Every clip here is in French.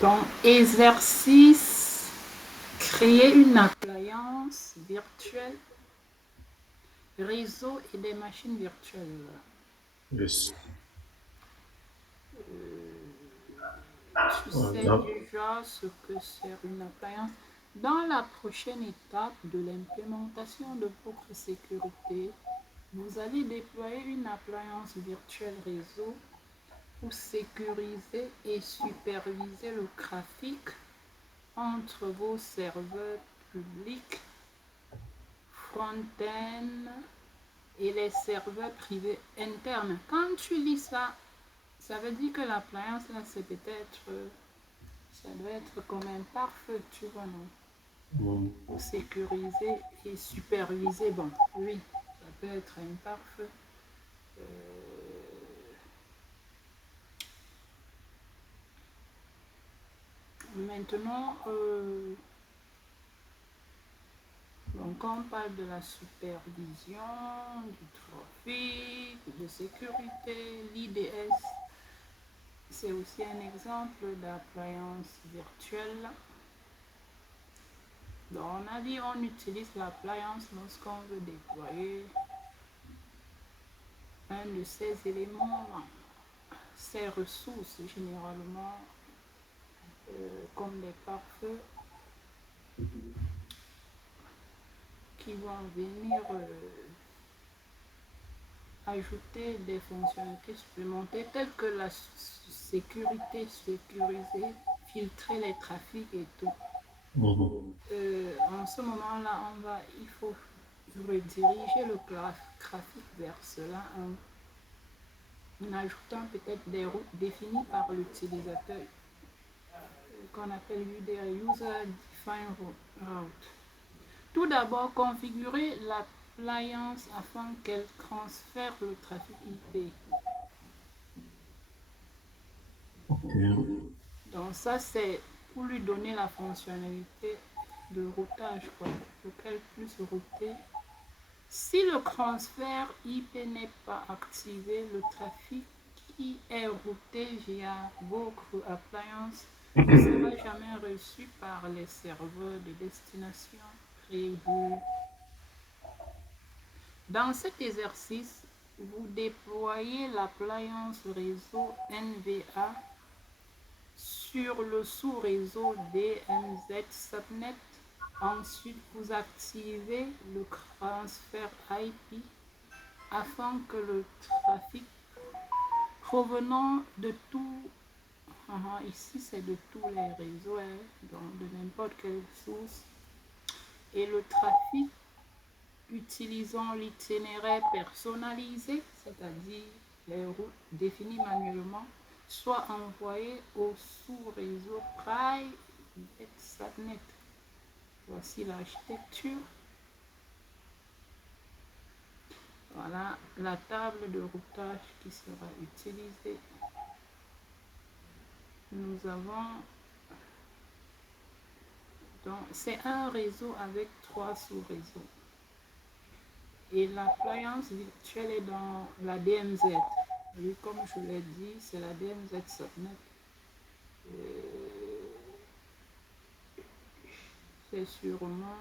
Donc, exercice, créer une appliance virtuelle, réseau et des machines virtuelles. Yes. Tu sais Dans- déjà ce que c'est une appliance. Dans la prochaine étape de l'implémentation de votre sécurité, vous allez déployer une appliance virtuelle réseau pour sécuriser et superviser le trafic entre vos serveurs publics, front-end et les serveurs privés internes. Quand tu lis ça, ça veut dire que l'appliance là, c'est peut-être, ça doit être comme un pare-feu, tu vois, non? mm, Pour sécuriser et superviser, bon, oui, ça peut être un pare-feu. Euh, Maintenant, donc quand on parle de la supervision, du trafic, de sécurité, l'IDS, c'est aussi un exemple d'appliance virtuelle. Donc on a dit on utilise l'appliance lorsqu'on veut déployer un de ces éléments, ces ressources généralement comme des pare-feux qui vont venir ajouter des fonctionnalités supplémentaires telles que la sécurité sécurisée, filtrer les trafics et tout. mhm. En ce moment-là, il faut rediriger le trafic vers cela en ajoutant peut-être des routes définies par l'utilisateur qu'on appelle UDR, User Defined Route. Tout d'abord, configurer l'appliance afin qu'elle transfère le trafic IP. Ok. Donc ça, c'est pour lui donner la fonctionnalité de routage, quoi, pour qu'elle puisse router. Si le transfert IP n'est pas activé, le trafic qui est routé via votre appliance ne sera jamais reçu par les serveurs de destination prévus. Dans cet exercice, vous déployez l'appliance réseau NVA sur le sous-réseau DMZ Subnet. Ensuite, vous activez le transfert IP afin que le trafic provenant de tout, ici c'est de tous les réseaux, donc de n'importe quelle source, et le trafic utilisant l'itinéraire personnalisé, c'est-à-dire les routes définies manuellement, soit envoyé au sous-réseau Private Subnet. Voici l'architecture. Voilà la table de routage qui sera utilisée. Nous avons donc c'est un réseau avec trois sous-réseaux. Et l'appliance virtuelle est dans la DMZ. Oui, comme je l'ai dit, c'est la DMZ Subnet. C'est sûrement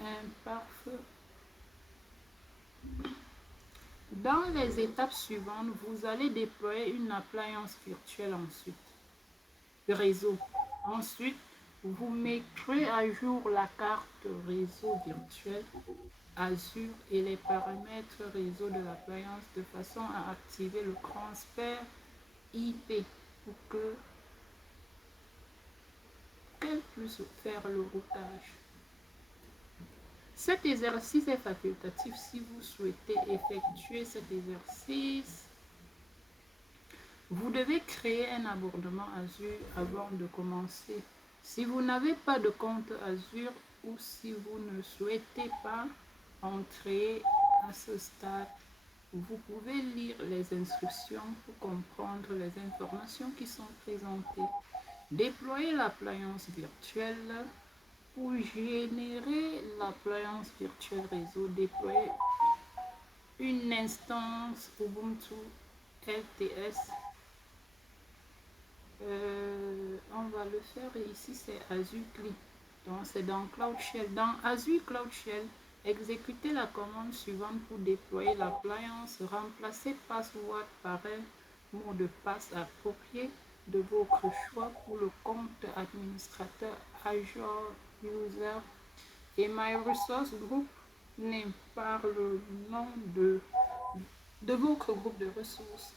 un pare-feu. Dans les étapes suivantes, vous allez déployer une appliance virtuelle ensuite, réseau. Ensuite, vous mettrez à jour la carte réseau virtuelle Azure et les paramètres réseau de l'appliance de façon à activer le transfert IP pour qu'elle puisse faire le routage. Cet exercice est facultatif. Si vous souhaitez effectuer cet exercice, vous devez créer un abonnement Azure avant de commencer. Si vous n'avez pas de compte Azure ou si vous ne souhaitez pas entrer à ce stade, vous pouvez lire les instructions pour comprendre les informations qui sont présentées. Déployer l'appliance virtuelle. Pour générer l'appliance virtuelle réseau, déployer une instance Ubuntu LTS On va le faire et ici c'est Azure CLI. Donc c'est dans Cloud Shell. Dans Azure Cloud Shell, exécutez la commande suivante pour déployer l'appliance. Remplacez password par un mot de passe approprié de votre choix pour le compte administrateur Azure User et My Resource Group name par le nom de votre groupe de ressources.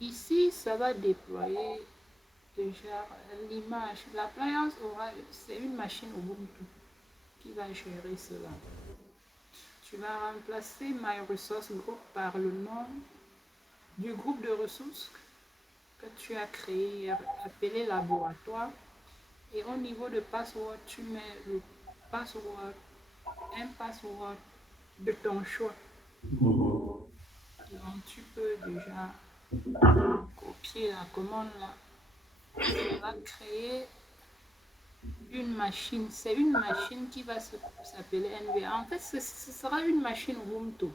Ici, ça va déployer déjà l'image. L'appliance aura, c'est une machine Ubuntu qui va gérer cela. Tu vas remplacer My Resource Group par le nom du groupe de ressources que tu as créé, appelé laboratoire. Et au niveau de password, tu mets le password, un password de ton choix. Mhm. Donc tu peux déjà copier la commande là. Ça va créer une machine. C'est une machine qui va s'appeler NVA. En fait, ce sera une machine Ubuntu.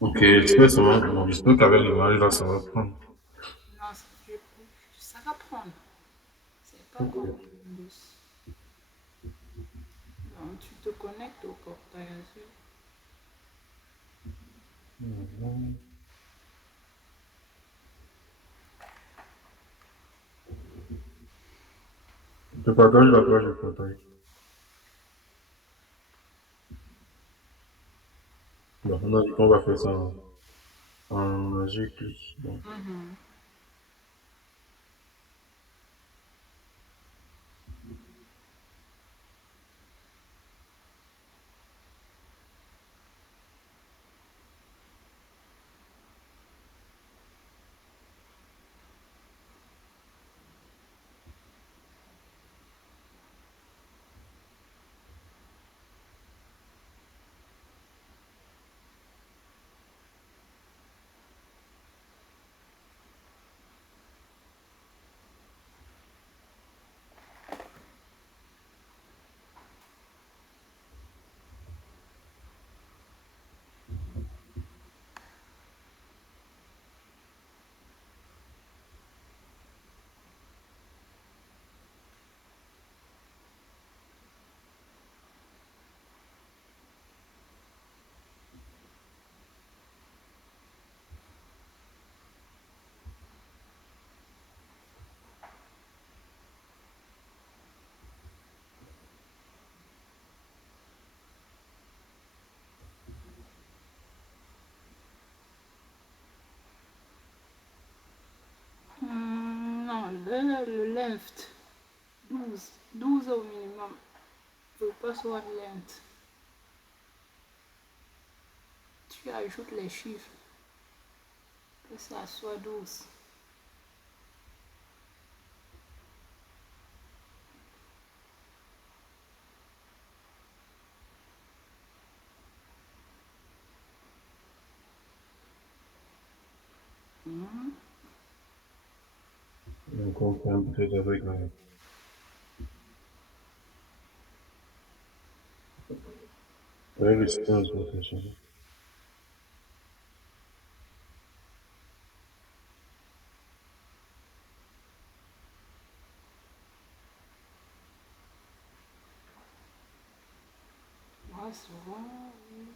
Ok, j'espère que ça va. Bon, j'espère qu'avec l'image là, ça va prendre. Non, ça va prendre. C'est pas Ok. comme Windows. Donc, tu te connectes au portail Azure. Mhm. Je partage la page, je partage. Bon, on a dit qu'on va faire ça en Azure Click. Bon. Mhm. Non, le left, 12 au minimum. Le password length. Tu ajoutes les chiffres, que ça soit 12. Mhm. On comprend peut-être avec le système d'exploitation. Ouais, souvent, oui.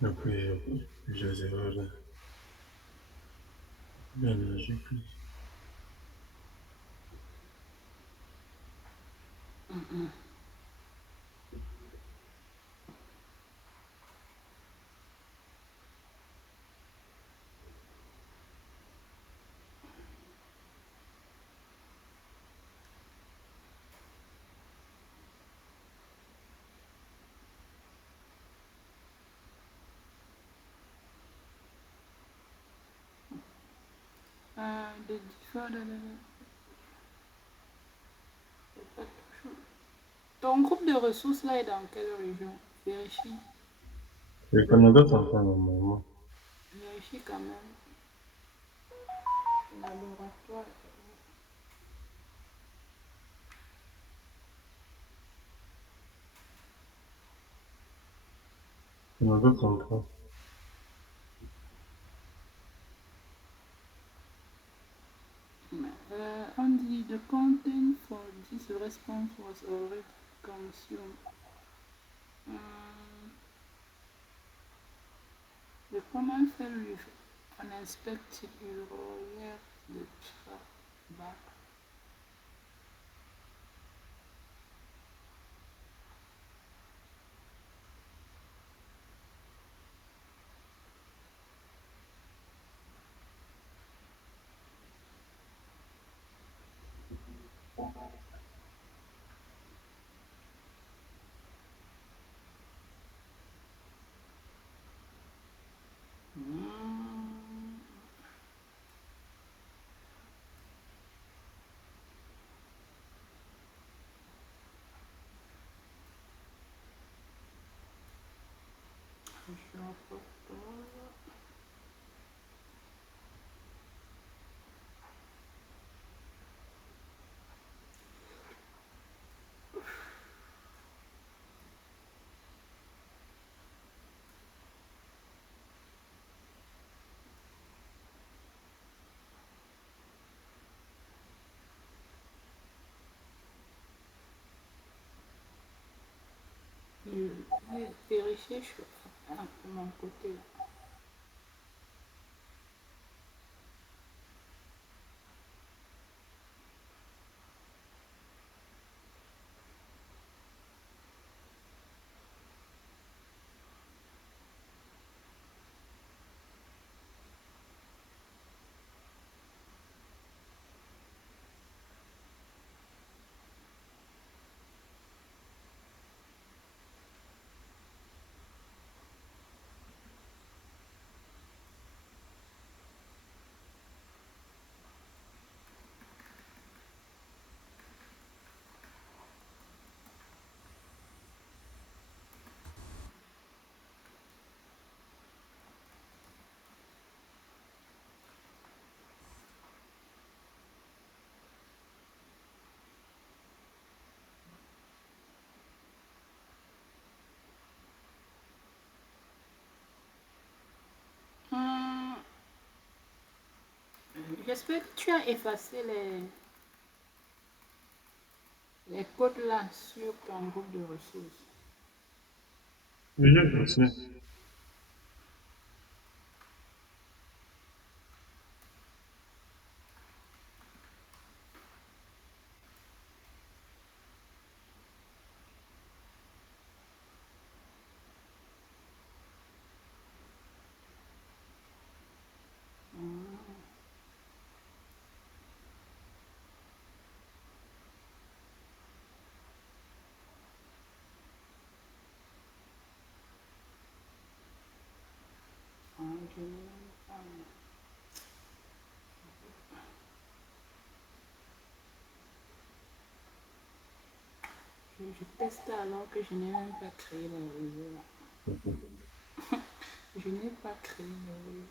Après, plusieurs erreurs là. Bien, Azure Click. de Ton groupe de ressources là est dans quelle région? Vérifie, Le Canada central, normalement. vérifie quand même. Laboratoire. Canada central. On dit the content for this response was already consumed. Le comment faire unexpected error de travail. Je vais vérifier de mon côté. Hum, J'espère que tu as effacé les codes là sur ton groupe de ressources. Oui, je sais. Je teste alors que je n'ai même pas créé le réseau là. Je n'ai pas créé le réseau.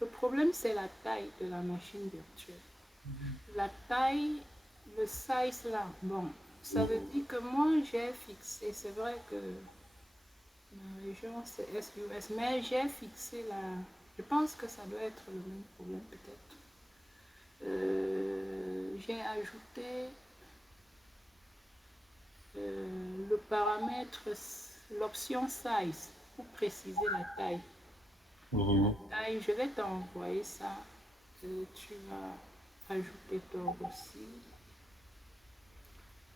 Le problème, c'est la taille de la machine virtuelle. La taille, le size là, bon, ça veut dire que moi j'ai fixé, c'est vrai que ma région c'est SUS, mais j'ai fixé la. Je pense que ça doit être le même problème peut-être. J'ai ajouté le paramètre, l'option size pour préciser la taille. Je vais t'envoyer ça. Tu vas ajouter toi aussi.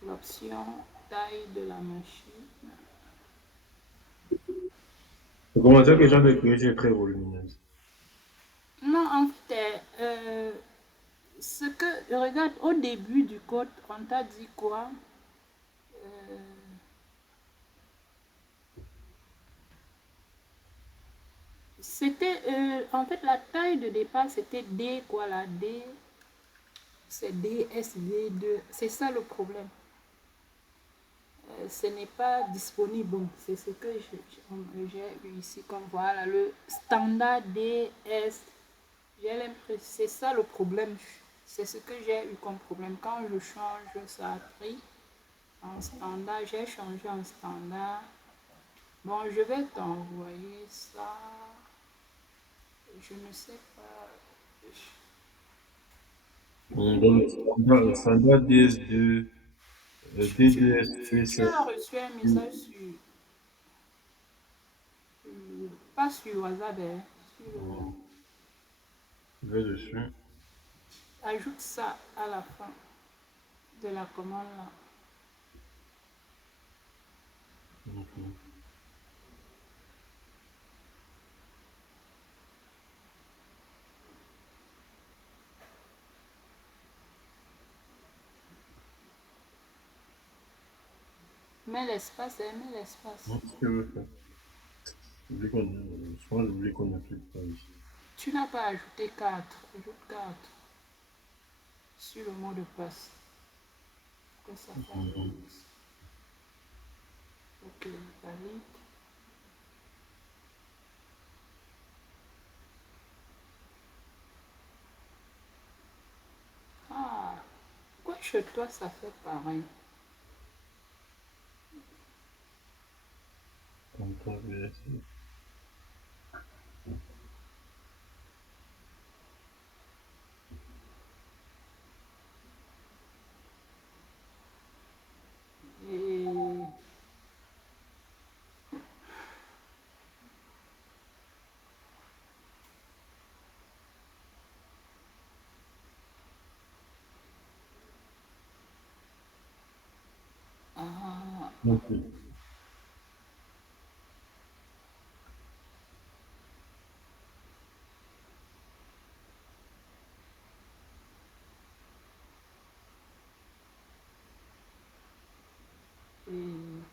l'option taille de la machine. C'est comment ça que Jean de créer est très volumineuse. Non, en fait, ce que, regarde, au début du code, on t'a dit quoi? Euh, C'était, en fait, la taille de départ, c'était D, quoi, la D, c'est DSV2. C'est ça le problème. Ce n'est pas disponible. Bon, c'est ce que j'ai eu ici comme voilà, le standard DS. J'ai l'impression, c'est ça le problème. C'est ce que j'ai eu comme problème. Quand je change, ça a pris en standard. J'ai changé en standard. Bon, je vais t'envoyer ça. Je ne sais pas. Donc, le standard DS2, DDS2, Tu c'est as reçu un message pas sur WhatsApp, hein, je vais dessus. ajoute ça à la fin de la commande là. Ok. Mets l'espace, hein, mets l'espace. Ce que je veux faire. Je pense j'oublie qu'on n'applique pas ici. Tu n'as pas ajouté 4. Ajoute 4 sur le mot de passe. Que ça fasse. Ok, valide. Ah, pourquoi chez toi ça fait pareil? Contrôle VS. Et ah, Ok. et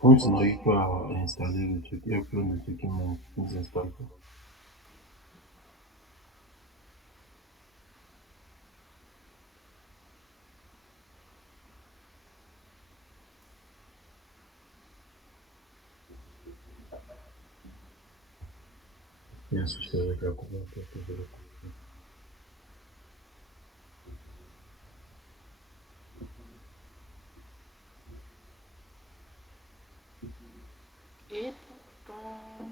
Comme ça n'arrive pas à installer le truc, il y a plein de trucs qui ne s'installent pas. Il y a un souci avec la couverture que je vais couper. et pourtant.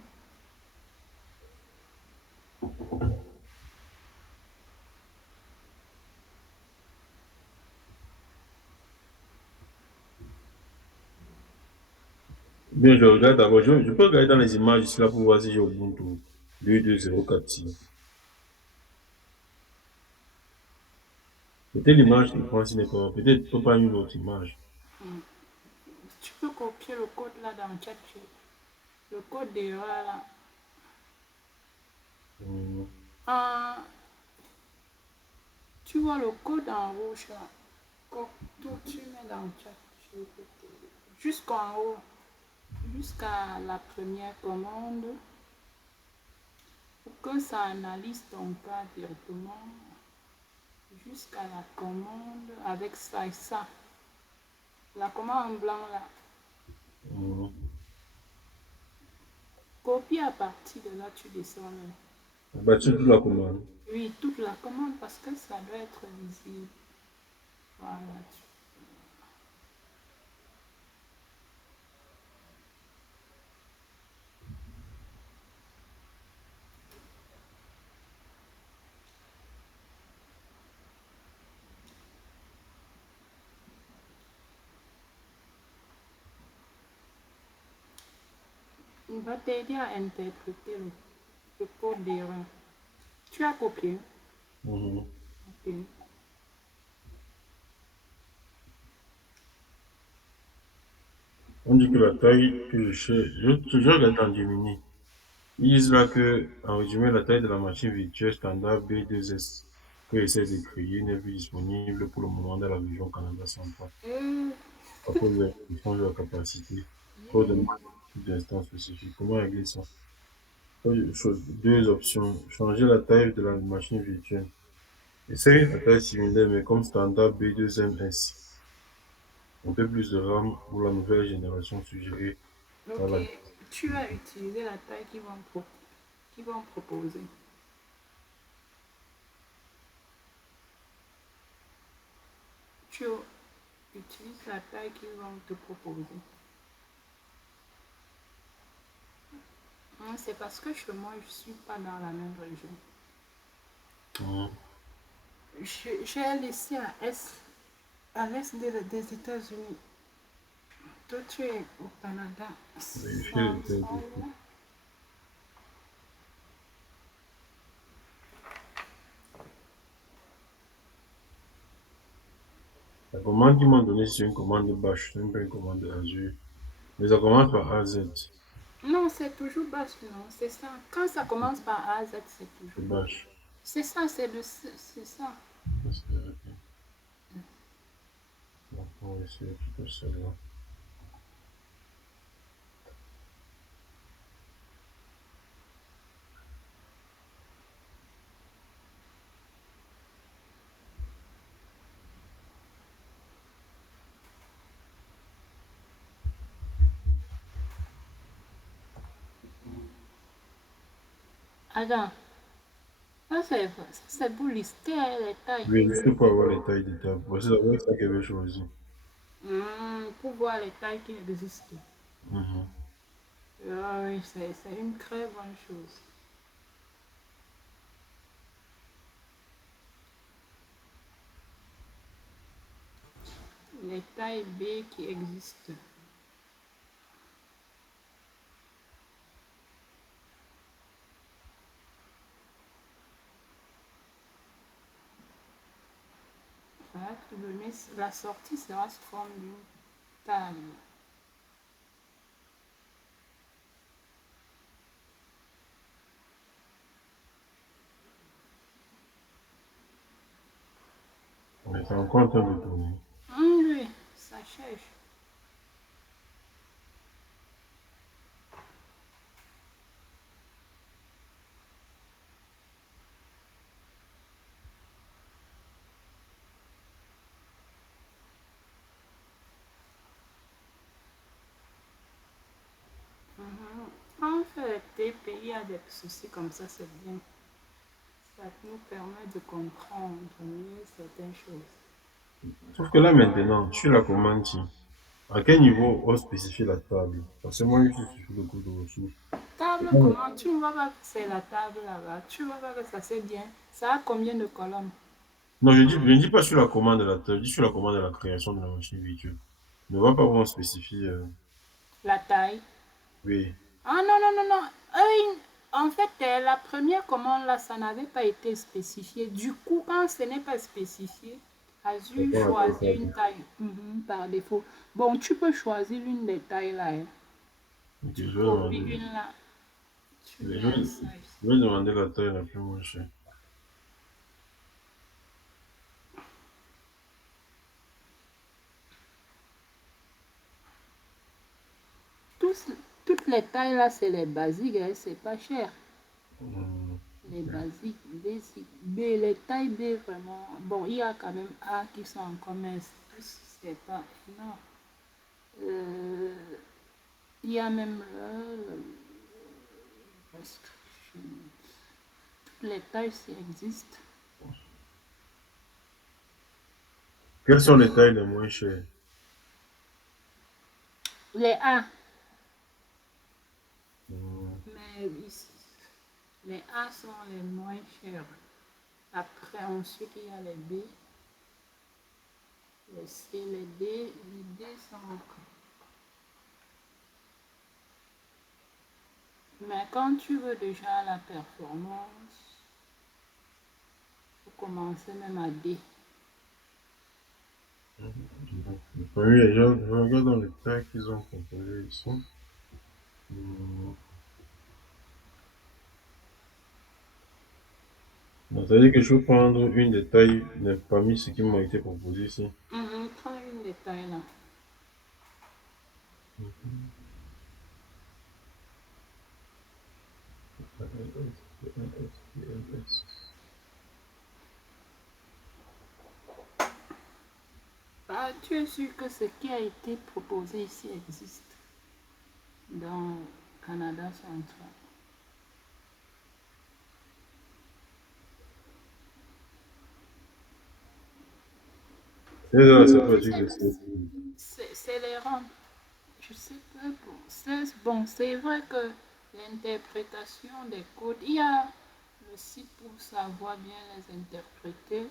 Bien, je regarde d'abord. Je peux regarder dans les images ici là pour voir si j'ai Ubuntu 2.2.0.4. Peut-être l'image qui prend ce n'est pas. Peut-être qu'il ne faut pas une autre image. Tu peux copier le code là dans le chat. Le code d'erreur là. Ah, tu vois le code en rouge là. Toi, tu mets dans le chat. Jusqu'en haut. Jusqu'à la première commande. Pour que ça analyse ton cas directement. Jusqu'à la commande avec ça et ça. La commande en blanc là. Copie à partir de là, tu descends là. Bah, tu toute la commande. Oui, toute la commande parce que ça doit être visible. Voilà. Il va t'aider à interpréter le code d'erreur. Tu as copié. Mhm. Ok. On dit que la taille que je cherche, je regarde en Gemini. Ils disent là que, en résumé, la taille de la machine virtuelle standard B2S que j'essaie de créer n'est plus disponible pour le moment dans la région Canada central. Euh, À cause de l'échange de la capacité, code de yeah. d'instance spécifique. Comment régler ça? Deux options. Changer la taille de la machine virtuelle. Essaye la taille similaire, mais comme standard B2MS. Un peu plus de RAM pour la nouvelle génération suggérée par Ok. la... Tu as utilisé la taille qu'ils vont proposer. Tu utilises la taille qu'ils vont te proposer. C'est parce que chez moi, je ne suis pas dans la même région. Mhm. J'ai laissé à l'est des États-Unis. Toi, tu es au Canada. Vérifier les tailles de tout. La commande qu'ils m'ont donnée, c'est une commande Bash, c'est même pas une commande Azure. Mais ça commence par AZ. Non, c'est toujours basse, non, c'est ça. Quand ça commence par A, Z, c'est toujours C'est basse. Bash. C'est ça, c'est ça. Ok. Donc, on va essayer plutôt celle-là. Attends, ça c'est pour lister les tailles. Oui, juste pour avoir les tailles de table. Voici d'abord ça que j'ai choisi. Pour voir les tailles qui existent. Mhm. Ah oui, c'est une très bonne chose. Les tailles B qui existent. Ça va te donner, la sortie sera sous forme d'une taille. Mais c'est encore en train de tourner. Oui, ça cherche. Quand on fait les TPI a des soucis comme ça, c'est bien. Ça nous permet de comprendre mieux certaines choses. Sauf que là maintenant, sur la commande, à quel niveau on spécifie la table? Parce que moi, je suis sur le coup de ressources. Table, comment? Tu ne vois pas que c'est la table là-bas. Tu ne vois pas que ça c'est bien. Ça a combien de colonnes? Non, je ne dis pas sur la commande de la table, je dis sur la commande de la création de la machine virtuelle. Ne va pas où on spécifie. La taille. Oui. Ah non, non, non, non. En fait, la première commande là, ça n'avait pas été spécifié. Du coup, quand ce n'est pas spécifié, C'est Azure pas la choisit une table. taille par défaut. Bon, tu peux choisir l'une des tailles là. Ok, Tu je vais copies demander. une là. Tu Je mets vais, un size. je vais demander la taille la plus moins chère. Tous- Toutes les tailles là, c'est les basiques, hein, c'est pas cher. Hmm, Les ok. basiques, basiques. B, les tailles B vraiment. Bon, il y a quand même A qui sont en commerce. Tous, c'est pas énorme. Euh, il y a même toutes les tailles qui existent. Quelles sont les tailles les moins chères? Les A, Hmm, mais ici, les A sont les moins chers. Après, ensuite, il y a les B, les C, les D. Les D sont Mais quand tu veux déjà la performance, faut commencer même à D. Oui, je regarde dans les tailles qu'ils ont proposé ici. Hmm. Donc, ça veut dire que je peux prendre une des tailles parmi ceux qui m'ont été proposés ici. Prends une détail là. Ah, tu es sûr que ce qui a été proposé ici existe dans le Canada central? Et là, c'est pas sûr que C'est les rangs. Je sais pas. Bon, c'est vrai que l'interprétation des codes, il y a le site pour savoir bien les interpréter.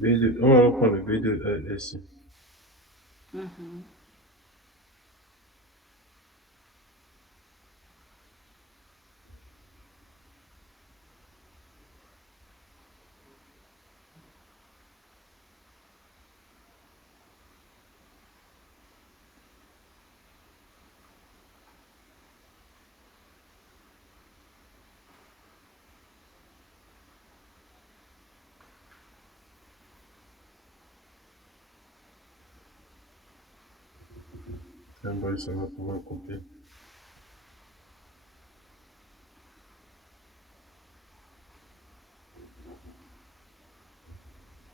B2, on va reprendre le B2S. Mhm. Ça va pouvoir couper.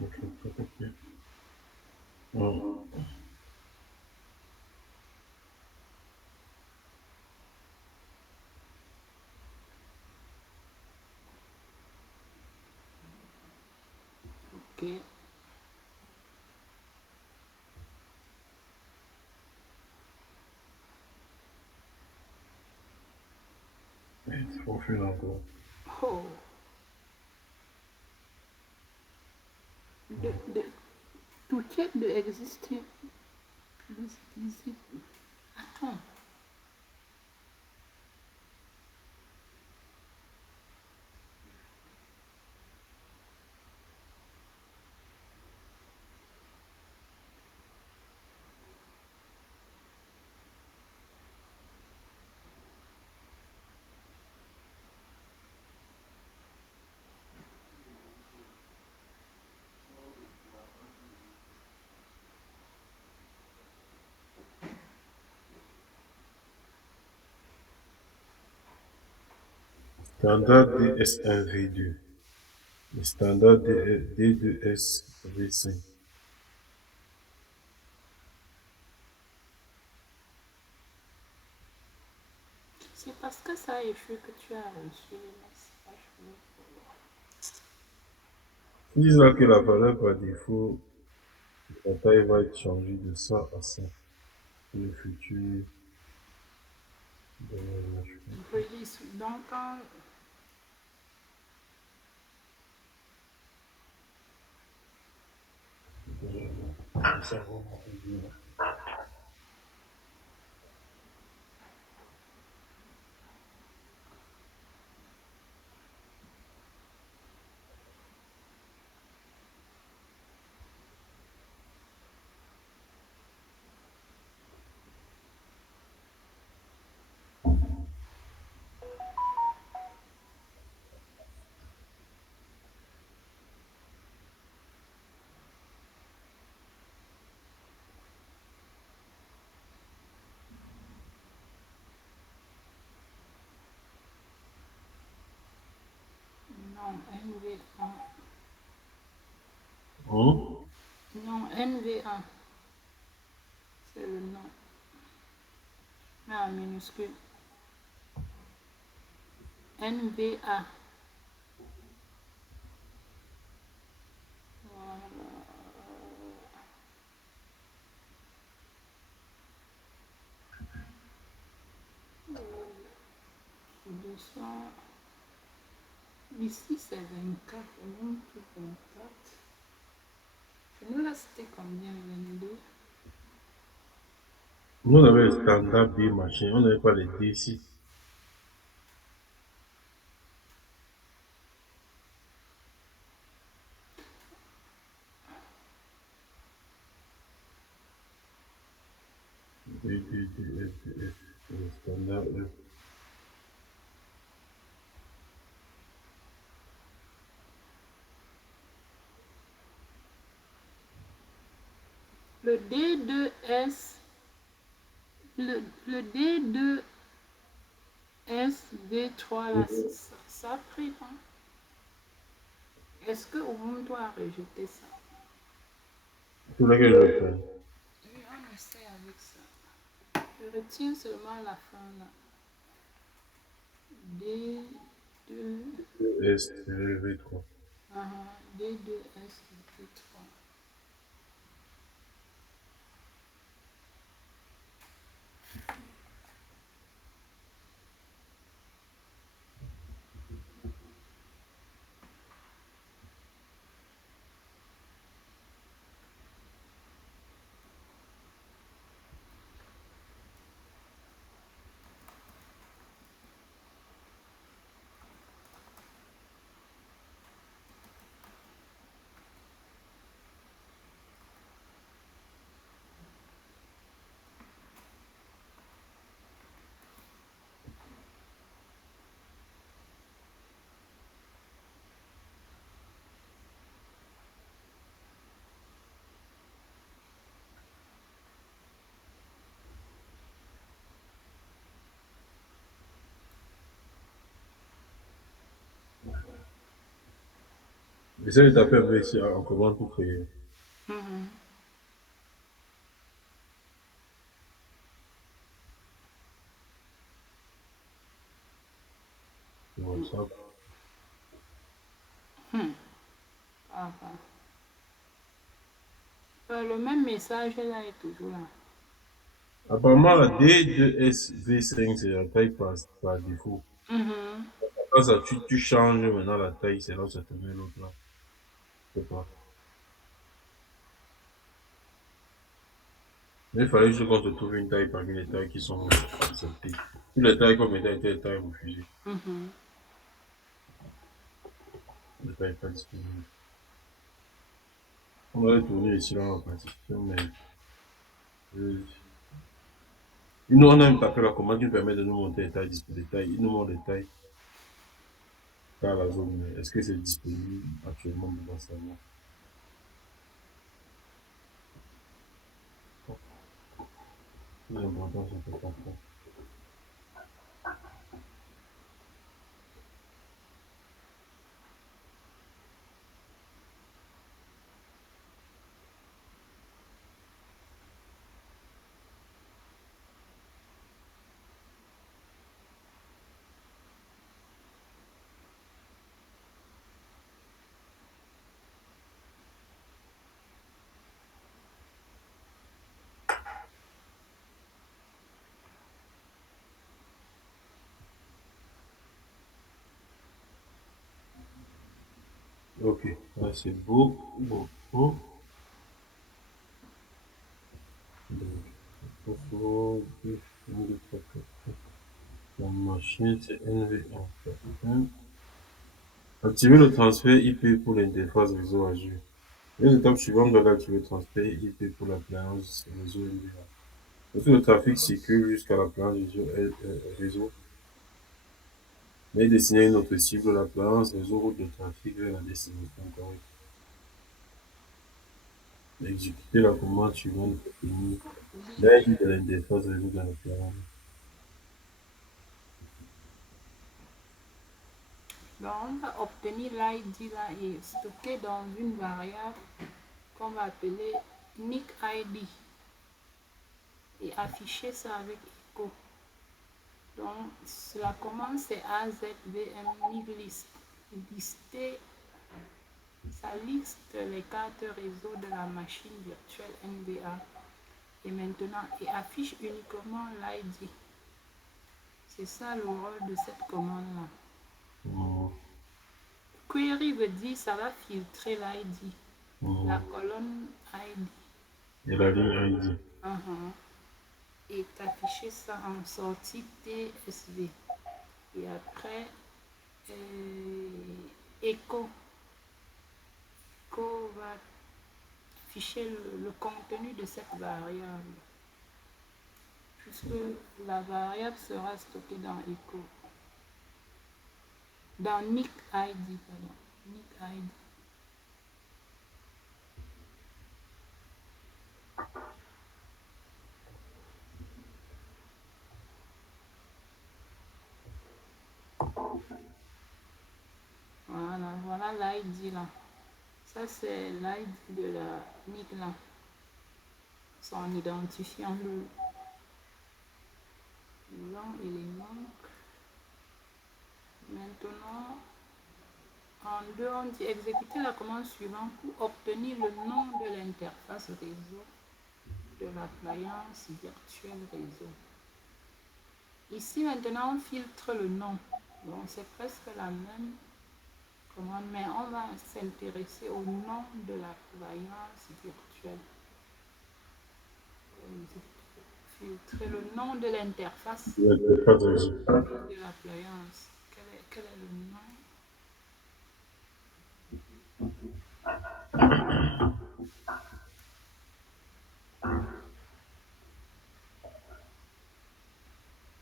Ok, ok. Bon. Ok. C'est trop fun encore. Oh. De, to check the existing publicity. Attends. Standard DS1 V2. Le standard D2S V5. C'est parce que ça a échoué que tu as reçu les messages. Ils disent là que la valeur par défaut, la taille va être changée de ça à ça. Le futur. Release. Donc, non, NV1. Hein? Non, NV1. C'est le nom. Mais en minuscule. NVA. Voilà. 200. Ici, c'est 24. Non, plus 24. Chez nous, là, c'était combien? 22. Nous, on avait le standard B machin, on n'avait pas les D6. D, D, D, F, D, F, le standard E. Le D2S, le D2S, D3, là, ça pris, hein? Est-ce que Ubuntu a rejeté ça? Tout là que je fais. Oui, on essaie avec ça. Je retiens seulement la fin là. D2, S, V3. D2S, D3. Essaye de taper un peu ici en commande pour créer. Mhm. WhatsApp. Ah, ah. Le même message là est toujours là. Apparemment, la D2SV5, c'est la taille par défaut. Mhm. Quand ça, tu changes maintenant la taille, c'est là où ça te met l'autre là. Je sais pas. Mais il fallait juste qu'on se trouve une taille parmi les tailles qui sont acceptées. Toutes les tailles qu'on mettait étaient des tailles refusées. Mhm. Les tailles pas disponibles. On avait tourné ici là en partition, mais euh, ils nous on a même tapé la commande qui nous permet de nous monter les tailles. Ils nous montrent les tailles par la zone. Mais est-ce que c'est disponible actuellement dans savoir? Plus important, c'est de comprendre. Ok, là c'est beau, beau, beau. Donc, photo, la machine c'est NV1. Activer le transfert IP pour l'interface réseau Azure. L'étape suivante doit activer le transfert IP pour la plage réseau NVA. Lorsque le trafic circule jusqu'à la plage réseau, mais destiné à une autre cible, la plage réseau route de trafic vers la destination correcte. Exécuter la commande suivante pour finir l'AI de l'interface réseau dans la plage. Donc, on va obtenir l'ID là et stocker dans une variable qu'on va appeler nick ID et afficher ça avec echo. Donc, la commande c'est azbm niglist. Lister, ça liste les cartes réseau de la machine virtuelle NVA et maintenant et affiche uniquement l'ID. C'est ça le rôle de cette commande là. Query veut dire ça va filtrer l'ID, la colonne ID. Et la ligne ID. Uh-huh. et afficher ça en sortie TSV. Et après, Echo. Echo va afficher le contenu de cette variable, puisque la variable sera stockée dans Echo. Dans nick ID, pardon. Nick ID. Voilà l'ID là. Ça c'est l'ID de la nick là. Son identifiant le long élément. Maintenant, en 2, on dit exécuter la commande suivante pour obtenir le nom de l'interface réseau de l'appliance virtuelle réseau. Ici, maintenant, on filtre le nom. Donc, c'est presque la même commande, mais on va s'intéresser au nom de l'appliance virtuelle. Filtrer le nom de l'interface de l'appliance. Quel est le nom?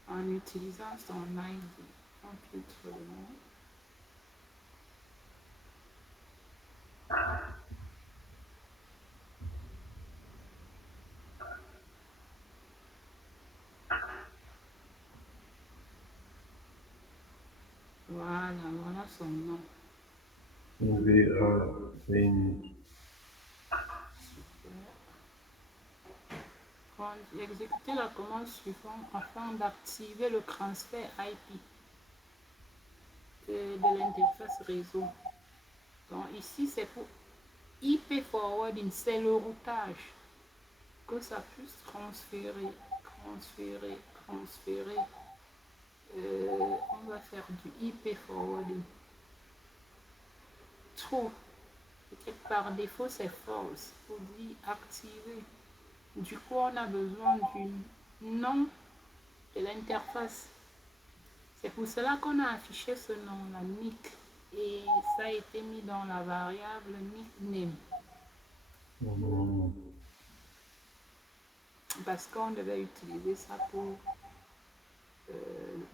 En utilisant son ID, on filtre le nom. Voilà son nom. Exécuter la commande suivante afin d'activer le transfert IP de l'interface réseau. Donc ici c'est pour IP forwarding, c'est le routage, que ça puisse transférer. On va faire du IP forwarding. True. Peut-être par défaut c'est false. Pour dire activer. Du coup on a besoin du nom de l'interface. C'est pour cela qu'on a affiché ce nom, la nick, et ça a été mis dans la variable nickname. Parce qu'on devait utiliser ça pour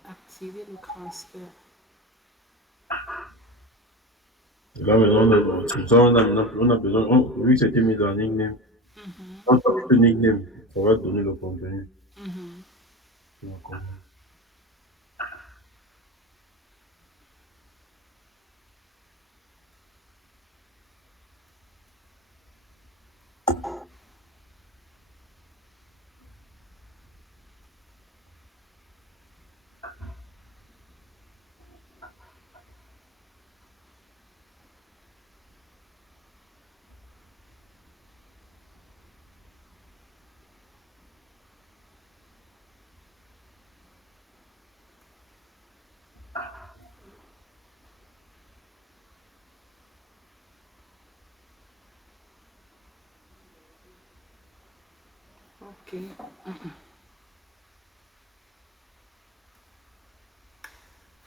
activer le transfert. Là, maintenant, on a besoin, vu que c'était mis dans nickname, on tape le nickname, ça va donner le contenu. Ok.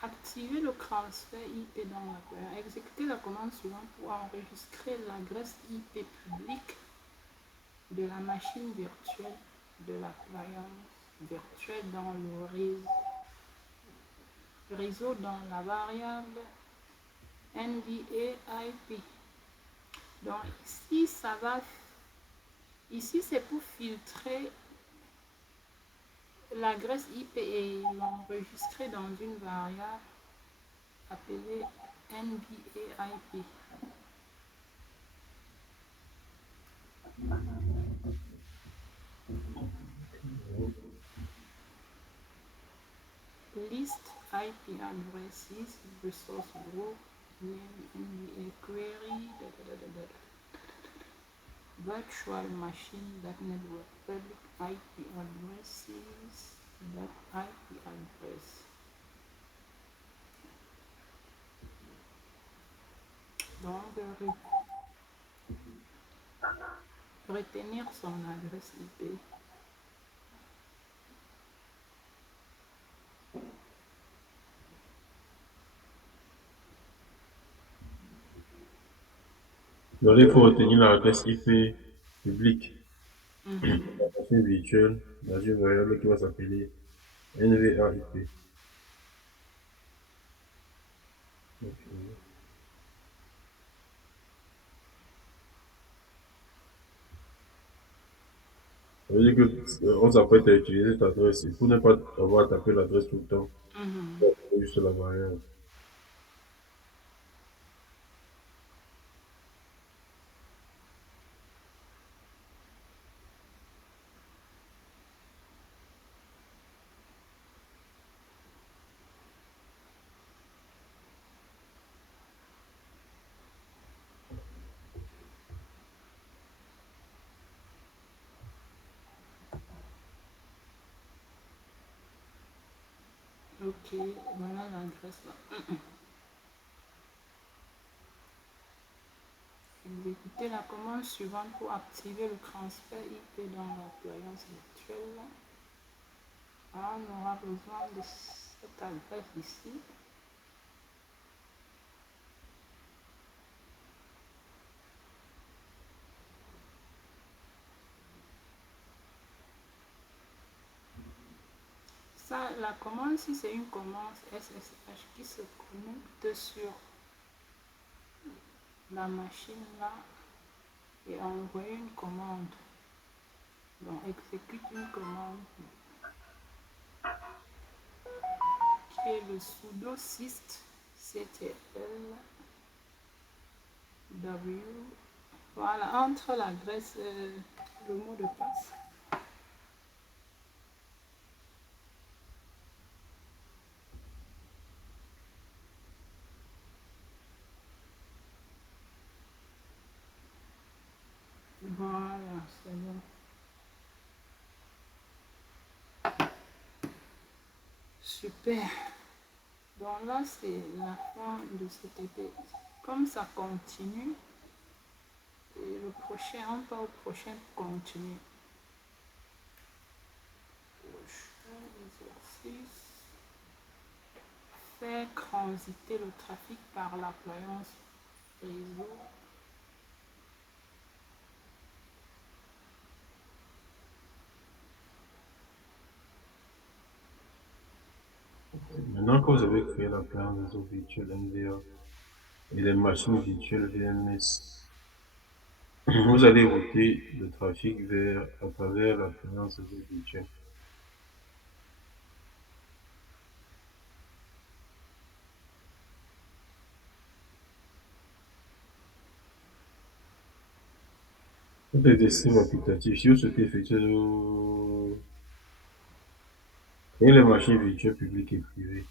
Activer le transfert IP dans l'appareil. Exécuter la commande suivante pour enregistrer l'adresse IP publique de la machine virtuelle de l'appliance virtuelle dans le réseau dans la variable NVA IP. Donc ici, ça va. Ici, c'est pour filtrer l'adresse IP et l'enregistrer dans une variable appelée NVA IP. List IP addresses, resource group, name, NVA query, virtual machine, network, public IP addresses, IP address. Donc, retenir son adresse IP. Donc, il faut retenir l'adresse IP publique de Mhm. la machine virtuelle dans une variable qui va s'appeler NVAIP. Ok. Ça veut dire que on s'apprête à utiliser cette adresse et pour ne pas avoir tapé l'adresse tout le temps, Mhm. on va taper juste la variable. Ok, voilà l'adresse là. Exécutez la commande suivante pour activer le transfert IP dans l'appliance virtuelle. Ah, on aura besoin de cette adresse ici. Ça, la commande, si c'est une commande SSH qui se connecte sur la machine là et envoie une commande. Donc, exécute une commande qui est le sudo syst ctl w. Voilà, entre l'adresse, le mot de passe. Voilà, c'est bon. Super. Donc là, c'est la fin de cet été. Comme ça continue, et le prochain, on part au prochain continue. Prochain exercice. Faire transiter le trafic par l'appliance réseau. Maintenant que vous avez créé la plan réseau virtuel NVA et les machines virtuelles VMS, vous allez router le trafic à travers la finance réseau virtuel. Pour les descriptifs applicatifs, si vous souhaitez effectuer créer les machines virtuelles publiques et privées,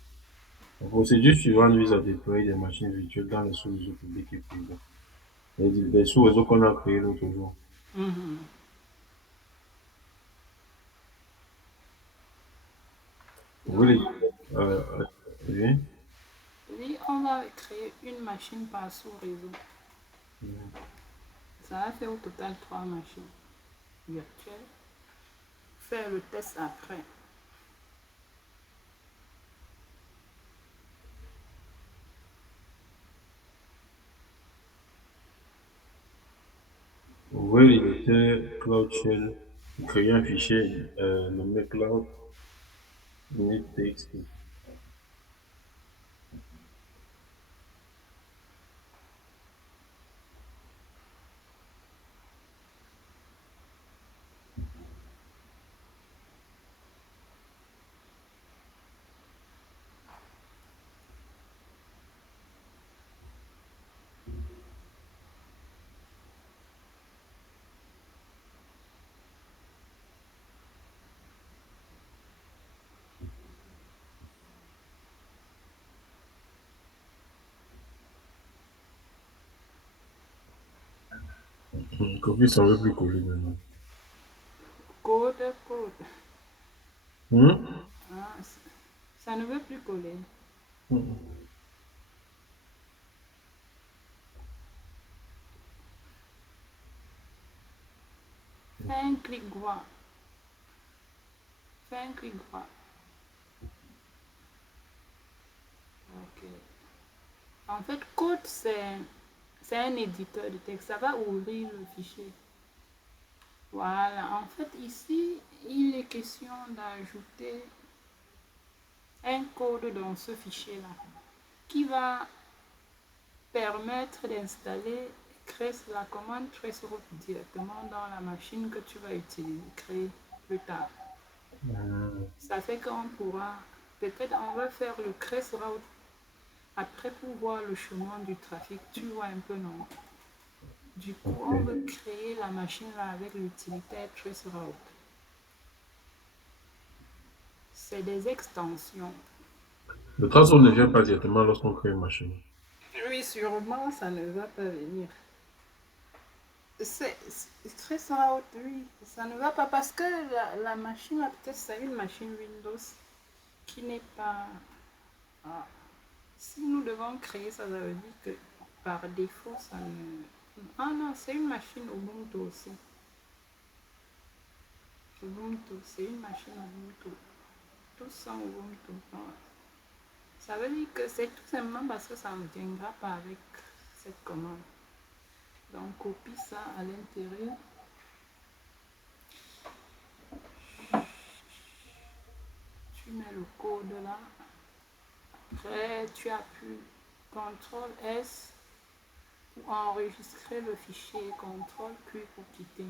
la procédure suivante vise à déployer des machines virtuelles dans les sous-réseaux publics et privés. Les sous-réseaux qu'on a créés l'autre jour. Mhm. Vous Donc, voulez oui. oui, on va créer une machine par sous-réseau. Ça va faire au total 3 machines virtuelles. Faire le test après. Ouvrez l'éditeur Cloud Shell, créez un fichier nommé Cloud init.txt. Copie, ça ne veut plus coller maintenant. Code, code. Hmm? Ah, ça ne veut plus coller. Fais un clic droit. Fais un clic droit. Ok. En fait, code, C'est un éditeur de texte. Ça va ouvrir le fichier. Voilà. En fait, ici, il est question d'ajouter un code dans ce fichier-là qui va permettre d'installer, créer la commande traceroute directement dans la machine que tu vas utiliser, créer plus tard. Ça fait qu'on pourra, peut-être on va faire le traceroute après pour voir le chemin du trafic. Tu vois un peu, non? Du coup, on veut créer la machine là avec l'utilitaire traceroute. C'est des extensions. Le traçon ne vient pas directement lorsqu'on crée une machine. Oui, sûrement, ça ne va pas venir. C'est traceroute, oui, ça ne va pas parce que la machine là, peut-être c'est une machine Windows qui n'est pas... Ah. Si nous devons créer ça, ça veut dire que par défaut, ça ne... Ah non, c'est une machine Ubuntu aussi. Ubuntu, c'est une machine Ubuntu. Tous sont Ubuntu. Ça veut dire que c'est tout simplement parce que ça ne viendra pas avec cette commande. Donc, copie ça à l'intérieur. Tu mets le code là. Après, tu appuies CTRL S pour enregistrer le fichier, CTRL Q pour quitter.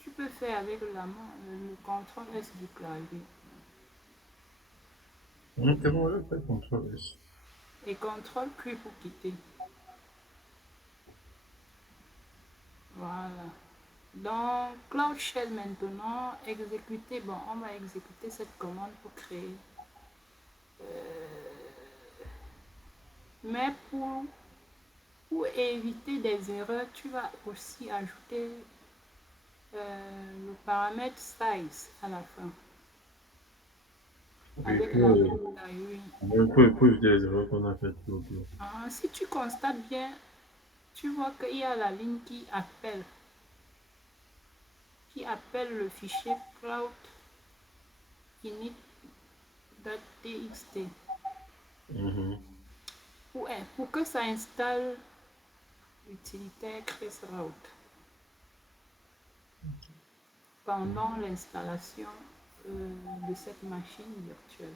Tu peux faire avec la main le CTRL S du clavier. C'est bon, je fais CTRL S. Et CTRL Q pour quitter. Voilà. Donc, Cloud Shell maintenant, exécuter, bon, on va exécuter cette commande pour créer. Mais pour éviter des erreurs, tu vas aussi ajouter le paramètre size à la fin. Oui, Avec la ligne d'AUI. pour éviter les erreurs qu'on a faites. Si tu constates bien, tu vois qu'il y a la ligne qui appelle le fichier cloud init.txt. Pour que ça installe l'utilitaire traceroute pendant l'installation de cette machine virtuelle.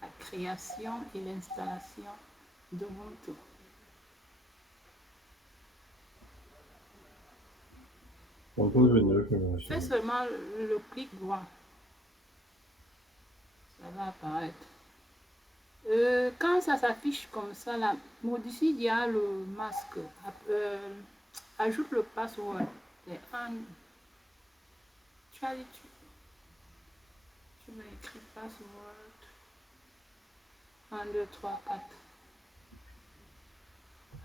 La création et l'installation d'Ubuntu. Fais seulement le clic droit. Ça va apparaître. Quand ça s'affiche comme ça, là, modifie bien le masque. Ajoute le password. Tu vas écrire password 1, 2, 3, 4.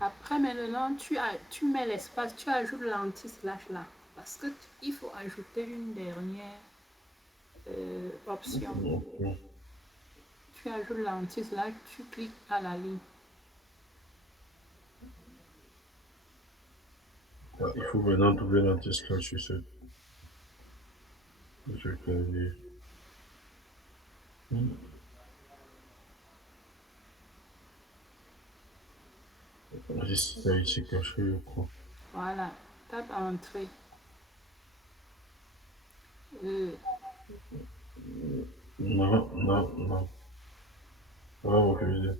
Après, maintenant, tu mets l'espace, tu ajoutes l'anti-slash là. Parce qu'il faut ajouter une dernière option. Tu ajoutes l'anti-slash, tu cliques à la ligne. Il faut maintenant trouver l'anti-slash sur ce clavier. Ça ici caché, je crois. Voilà, tape entrée. Non. On va refuser.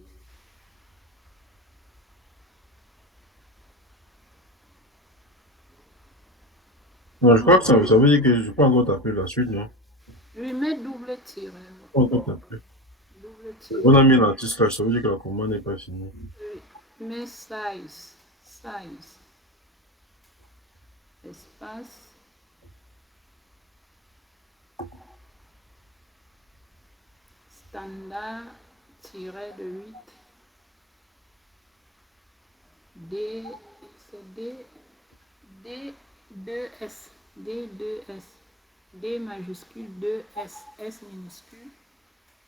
Non, je crois que ça veut dire que je peux encore taper la suite, non? Oui, mets double tiré. Pas encore taper. Double tiré. On a mis l'anti-slash, ça veut dire que la commande n'est pas finie. Oui, mets size. Espace. Standard tiré de 8. D2S. D majuscule 2S. S minuscule.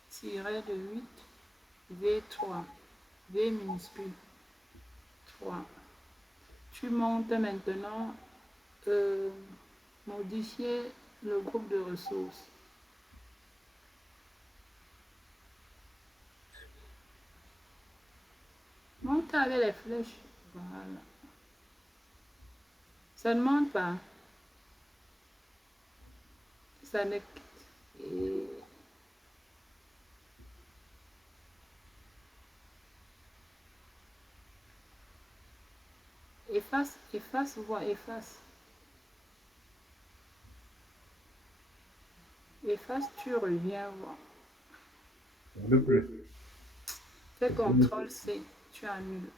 Tiré de 8. V3. V minuscule 3. Tu montes maintenant modifier le groupe de ressources. Monte avec les flèches. Voilà. Ça ne monte pas. Ça ne... Et- Efface, efface, vois, efface. Efface, tu reviens voir. On ne veut plus. Fais On ne veut CTRL plus. C, tu annules.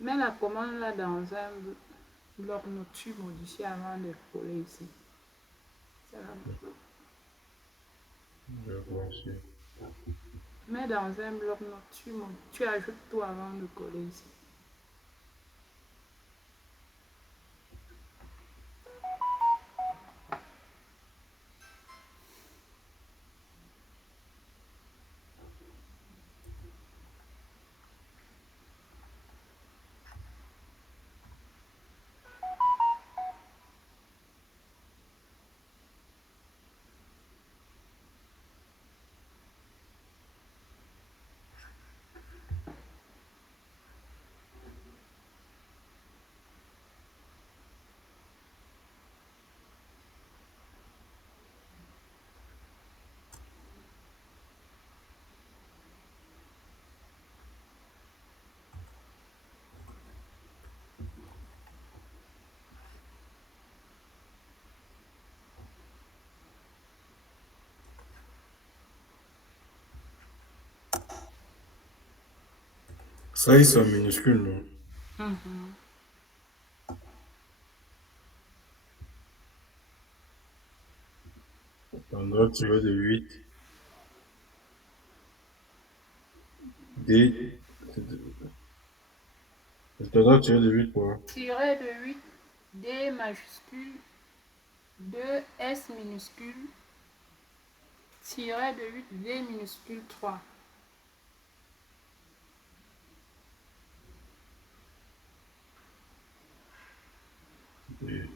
Mets la commande là dans un bloc notu modifié avant de coller ici. Ça va. Je vais commencer. Mets dans un bloc notu, tu ajoutes tout avant de coller ici. Ça, ils sont minuscules, non? Mhm. On doit tirer de 8. D. On doit tirer de 8 points. Tiret de 8, D majuscule, 2 S minuscule, tiret de 8, D minuscule 3. D. D.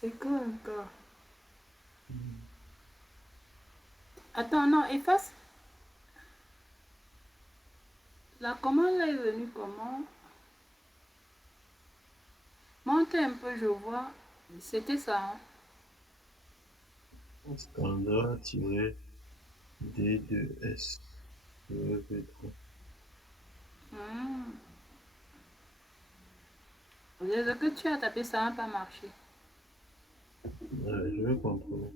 C'est quoi encore? Attends, non, efface. La commande là est venue comment? Montez un peu, je vois. C'était ça. Hein? Standard tiré D2S. V3. Hmm. Ce que tu as tapé, ça n'a pas marché. Je vais contrôler.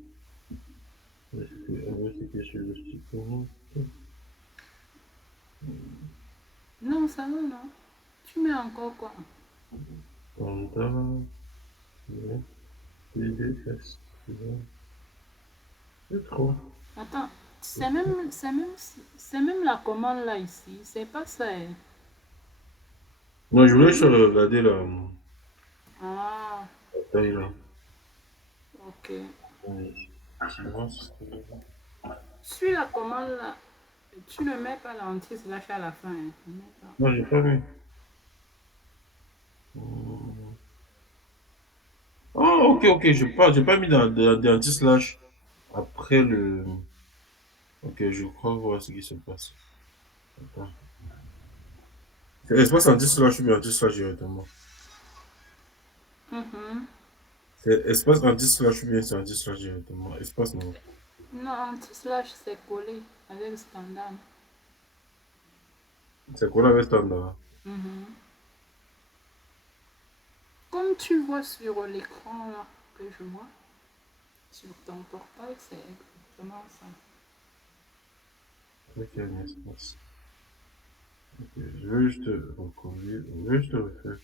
Est-ce que sur le support? Non, ça va, non. Tu mets encore quoi? Standard D2S. C'est trop. Attends, c'est même la commande là ici. C'est pas ça. Hein. Non, je voulais juste regarder Ah, la taille là. ok. Ouais, je pense que- Suis la commande là. Tu ne mets pas l'anti-slash à la fin. Hein. Ne mets pas. Non, j'ai pas vu. Hmm. Oh, ok, ok, j'ai pas mis d'anti-slash après le. Ok, je crois voir ce qui se passe. Attends. C'est espace anti-slash ou bien anti-slash directement? Mhm. C'est espace anti-slash ou bien c'est anti-slash directement? Espace non. Non, anti-slash, c'est collé avec le standard. C'est quoi avec standard? Mhm. Comme tu vois sur l'écran là que je vois, sur ton portail, c'est... exactement ça. Ok, un espace. Ok, je vais juste recoller, je vais juste refaire.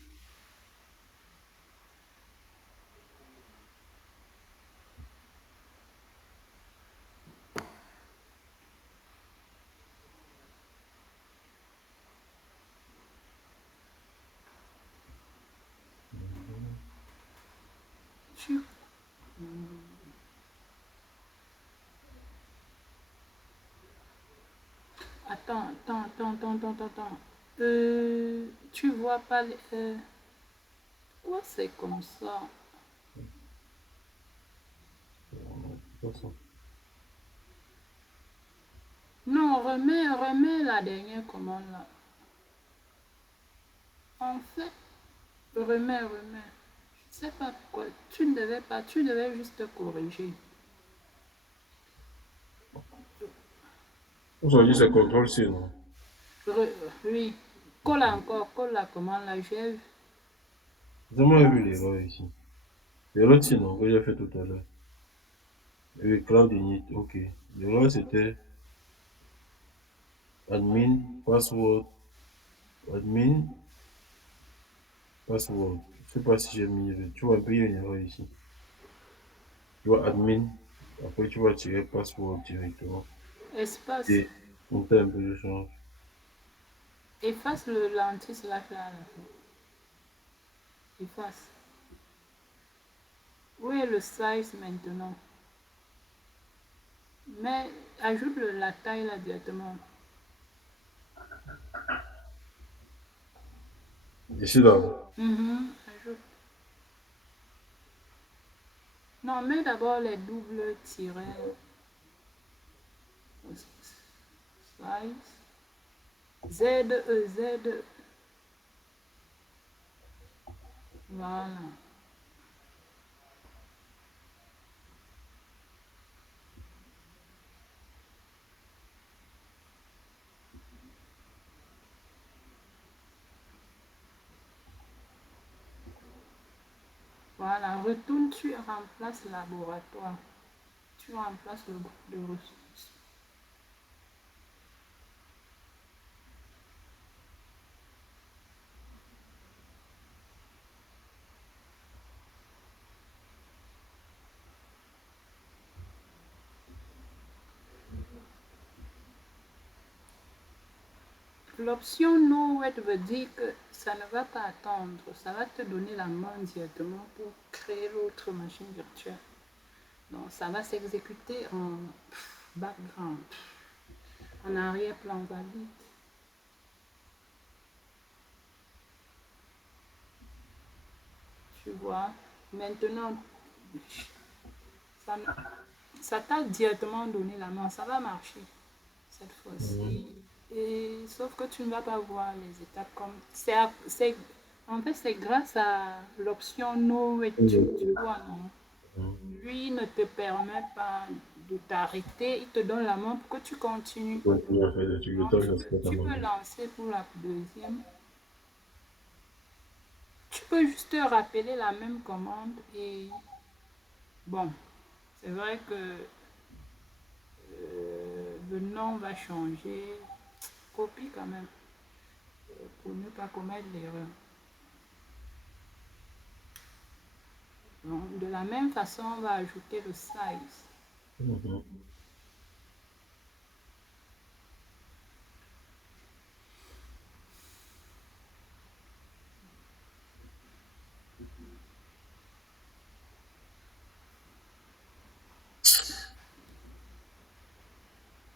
Tu... Attends. Tu vois pas les... Pourquoi c'est comme ça? Pas ça. Non, remets la dernière commande là. En fait, remets. Je sais pas pourquoi. Tu ne devais pas, tu devais juste corriger. Aujourd'hui, c'est CTRL-C, non? Re- oui, colle la commande là. J'ai J'ai jamais vu l'erreur ici. L'erreur, c'est non, que j'ai fait tout à l'heure. Oui, Cloud Init, ok. L'erreur, c'était admin, password, admin, password. Je sais pas si j'ai mis le. Tu vois un peu, il y a une erreur ici. Tu vois admin, après tu vas tirer password directement. espace. Et on fait un peu de change. Efface le l'anti-slash là à la fin. Efface. Où est le size maintenant? Mais ajoute la taille là directement. Ici, là. Ajoute. Non, mets d'abord les doubles tirets. Size. Z. Voilà. Voilà. Retourne, tu remplaces laboratoire. Tu remplaces le groupe de ressources. L'option No Wait veut dire que ça ne va pas attendre. Ça va te donner la main directement pour créer l'autre machine virtuelle. Donc ça va s'exécuter en background, en arrière-plan valide. Tu vois, maintenant, ça, ça t'a directement donné la main. Ça va marcher cette fois-ci. Et sauf que tu ne vas pas voir les étapes comme... en fait, c'est grâce à l'option No et tu vois, non? Lui ne te permet pas de t'arrêter. Il te donne la main pour que tu continues. Continue à faire des trucs de Donc, temps, ça se fait à tu mon peux avis. lancer pour la deuxième. Tu peux juste rappeler la même commande et bon, c'est vrai que le nom va changer. Copie quand même pour ne pas commettre l'erreur. De la même façon, on va ajouter le size.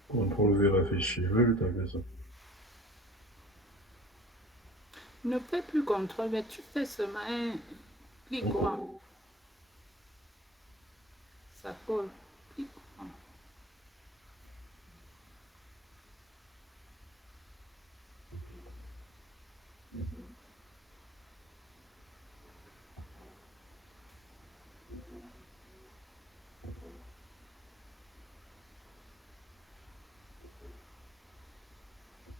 CTRL V réfléchir. Je vais lui taper ça. Ne fais plus contrôle, mais tu fais seulement un clic droit. Ça colle. Clic droit.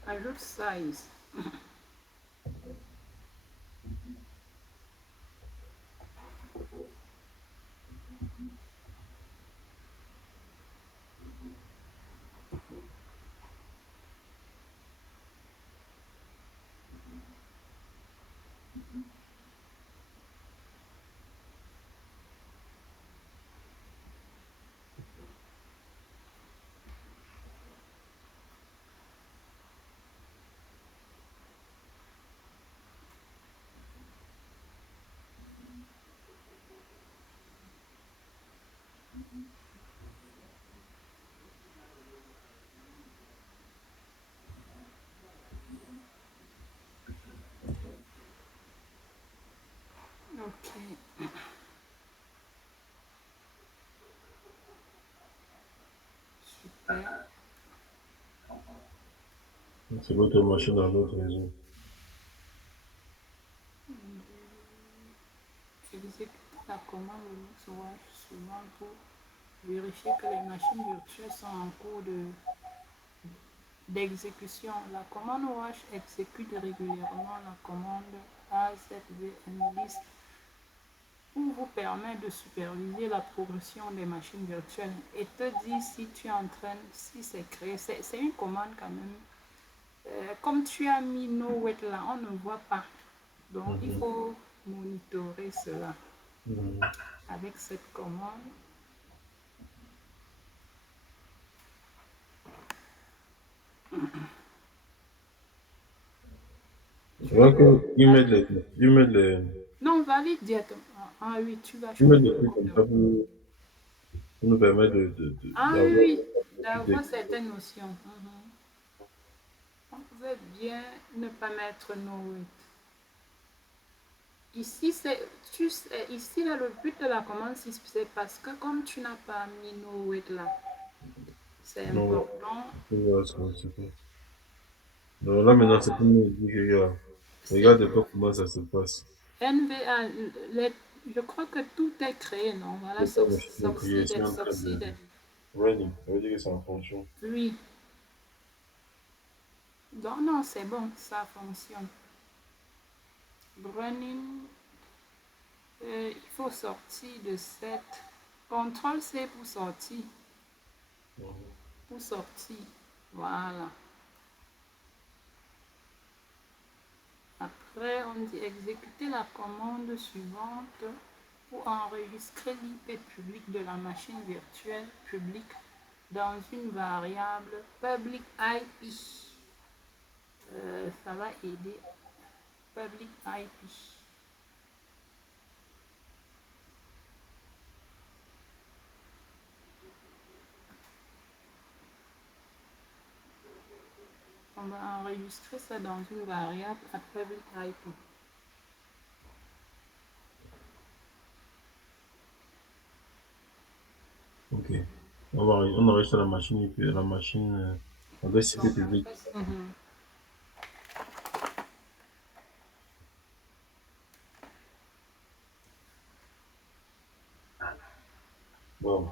Ajoute size. C'est votre machine dans notre réseau. Exécuter la commande Linux souvent pour vérifier que les machines virtuelles sont en cours d'exécution. La commande wash exécute régulièrement la commande AZVNList pour vous permettre de superviser la progression des machines virtuelles et te dire si tu es en train, si c'est créé. C'est une commande quand même. Comme tu as mis no wait là, on ne voit pas. Donc il Mhm. faut monitorer cela Mhm. avec cette commande. Tu Tu vois veux que non, valide directement. Ah oui, tu vas ils mettent choisir des le trucs code comme de ça route. pour nous permettre Ah oui, d'avoir oui, des d'avoir certaines notions. On pouvait bien ne pas mettre no wait. Ici, ici là, le but de la commande, c'est parce que comme tu n'as pas mis no wait là, c'est non, important. c'est pas. Non, là maintenant, c'est pour nous dire que, C'est regarde pas comment ça se passe. NVA, je crois que tout est créé, non? Voilà, C'est pas machine de prier, c'est succeeded, en train de succeeded. running. Ça veut dire que c'est en fonction. Oui. Donc non, c'est bon, ça fonctionne. Running, il faut sortir de cette. Contrôle C pour sortir. Mhm. Pour sortir. Voilà. Après, on dit exécuter la commande suivante pour enregistrer l'IP public de la machine virtuelle publique dans une variable public IP. Ça va aider public IP. On va enregistrer ça dans une variable à public IP. Ok. On enregistre la machine, la machine, adresse IP publique. Mhm. Bon.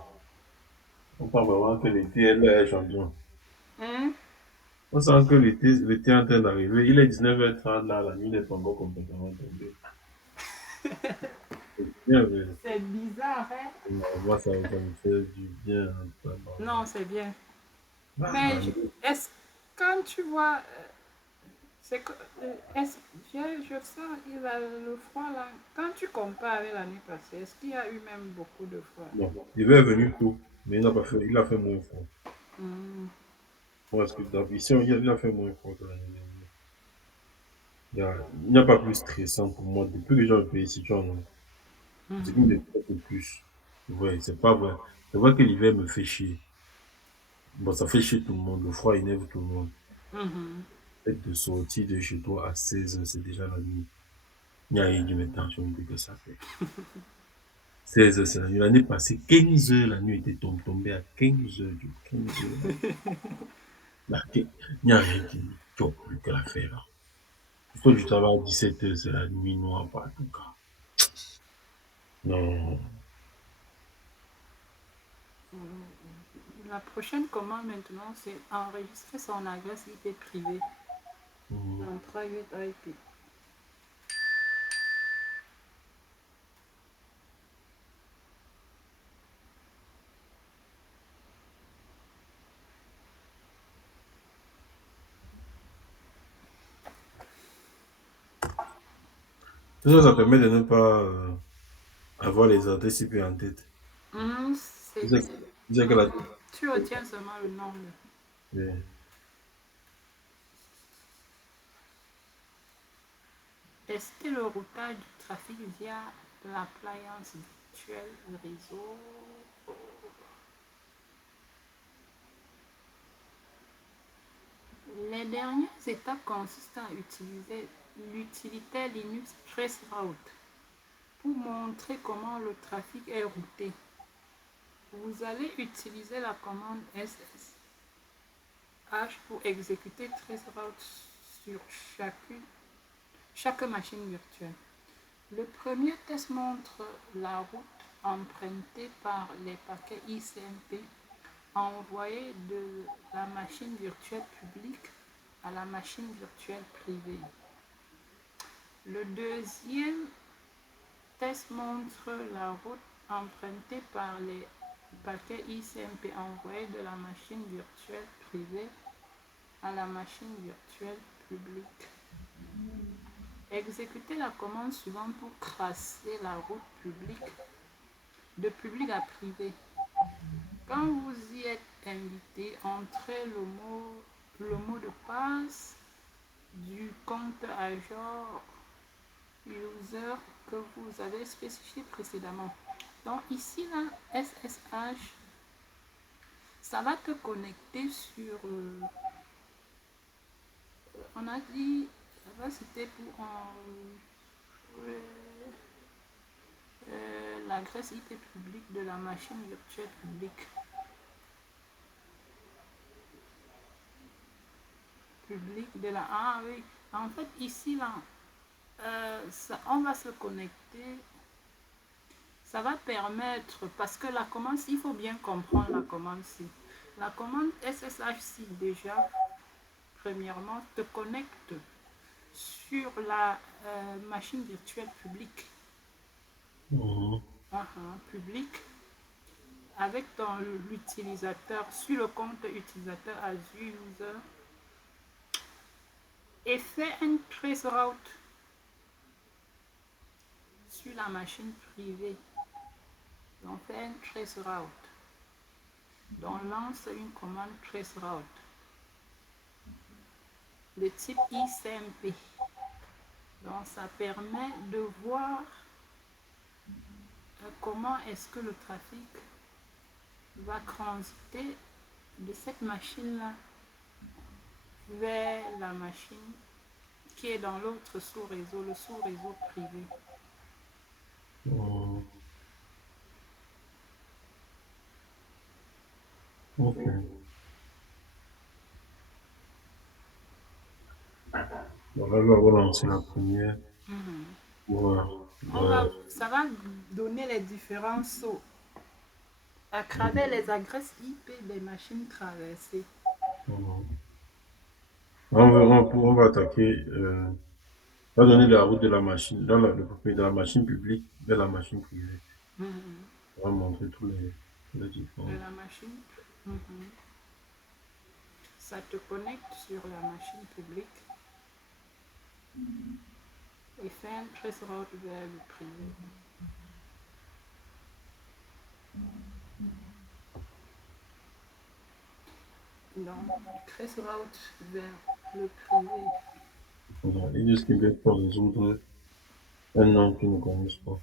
On parle vraiment que l'été, elle est champion. Hein? On sent que l'été est en train d'arriver. Il est 19h30 là, la nuit n'est pas encore complètement tombée. C'est bien, mais C'est bizarre, hein? moi, ça me fait du bien, hein, Non, c'est bien. Ah, Mais la nuit. quand tu vois, c'est que, est-ce, je sens le froid là. Quand tu compares avec l'année passée, est-ce qu'il y a eu même beaucoup de froid? Bon, l'hiver est venu tôt, mais il a fait moins froid. Hmm. Parce que ici, il a fait moins froid que l'année dernière. Il n'y a pas plus stressant pour moi. Depuis que j'ai un pays situé, ce qui me Mhm. déprime le plus. Ouais, c'est pas vrai. C'est vrai que l'hiver me fait chier. Bon, ça fait chier tout le monde. Le froid énerve tout le monde. Mhm. Le fait de sortir de chez toi à 16h, c'est déjà la nuit. Il n'y a rien de maintenant, je me dis que ça fait. 16h, c'est la nuit. L'année passée, 15h, la nuit était tombée à 15h, du 15h. Là, il n'y a rien qui tu as plus que la faire là. Il faut du travail à 17h, c'est la nuit noire partout. Non. La prochaine commande maintenant, c'est enregistrer son adresse IP privée Mhm. dans 38 IP. Tout ça, ça permet de ne pas avoir les adresses IP en tête. C'est, Tu sais, tu sais que la... tu retiens seulement le nombre. Ouais. Tester le routage du trafic via l'appliance virtuelle réseau. Les dernières étapes consistent à utiliser l'utilité Linux Traceroute pour montrer comment le trafic est routé. Vous allez utiliser la commande ss SSH pour exécuter traceroute sur chaque machine virtuelle. Le premier test montre la route empruntée par les paquets ICMP envoyés de la machine virtuelle publique à la machine virtuelle privée. Le deuxième test montre la route empruntée par les paquets ICMP envoyés de la machine virtuelle privée à la machine virtuelle publique. Exécutez la commande suivante pour tracer la route publique de public à privé. Quand vous y êtes invité, entrez le mot de passe du compte à genre user que vous avez spécifié précédemment. Donc ici, là, SSH, ça va te connecter sur... on a dit, là c'était pour l'adresse IP publique de la machine virtuelle publique. De la... Ah oui, en fait ici, là, on va se connecter. Ça va permettre, parce que la commande, il faut bien comprendre la commande-ci. La commande SSH-ci, déjà, premièrement, te connecte sur la machine virtuelle publique. Public, avec l'utilisateur, sur le compte utilisateur Azure User, et fait une traceroute sur la machine privée. Donc, fait une traceroute. Donc, lance une commande traceroute. Le type ICMP. Donc, ça permet de voir comment est-ce que le trafic va transiter de cette machine-là vers la machine qui est dans l'autre sous-réseau, le sous-réseau privé. Ok. Bon, là, on va lancer la première. Ça va donner les différents sauts à travers les adresses IP des machines traversées. On va attaquer, on va donner la route de la machine, de la machine publique vers la machine privée. On va montrer tous les différents. De la machine. Ça te connecte sur la machine publique et fait un traceroute vers le privé. Donc, traceroute vers le privé. Voilà. Ils disent qu'ils ne peuvent pas résoudre un nom qu'ils ne connaissent pas.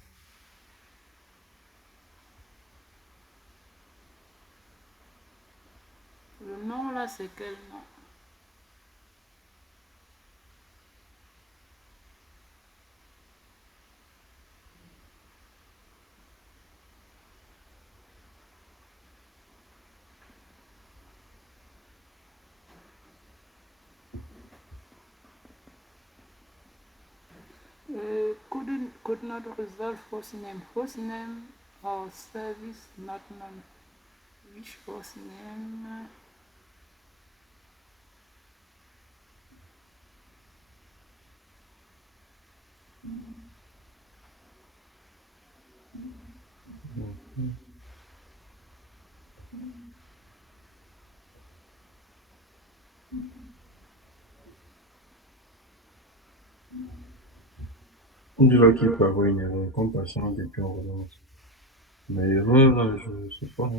Le nom là, c'est quel nom? Could not resolve hostname or service not known. Which hostname? On dirait qu'il peut avoir une erreur, comme patient et puis on relance. Mais erreur, là, je ne sais pas.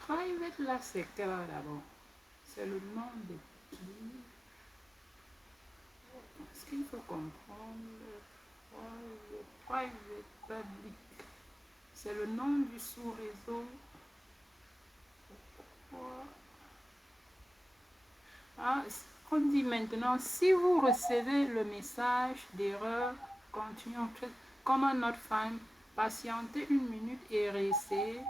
Private là, c'est quel d'abord? C'est le nom de qui? Est-ce qu'il faut comprendre? Private public. C'est le nom du sous-réseau. Ah, on dit maintenant, si vous recevez le message d'erreur, continuons. Command not found, patientez 1 minute et réexécuter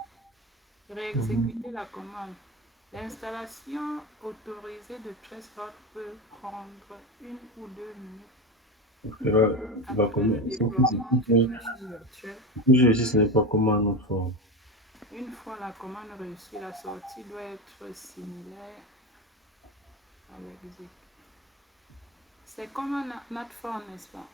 la commande. L'installation autorisée de Threshold peut prendre 1 ou 2 minutes Parce que là, après le il faut que déploiement d'une machine virtuelle. ce n'est pas comme un autre forme. Une fois la commande reçue, la sortie doit être similaire à l'exécution. C'est comme un not found, n'est-ce pas?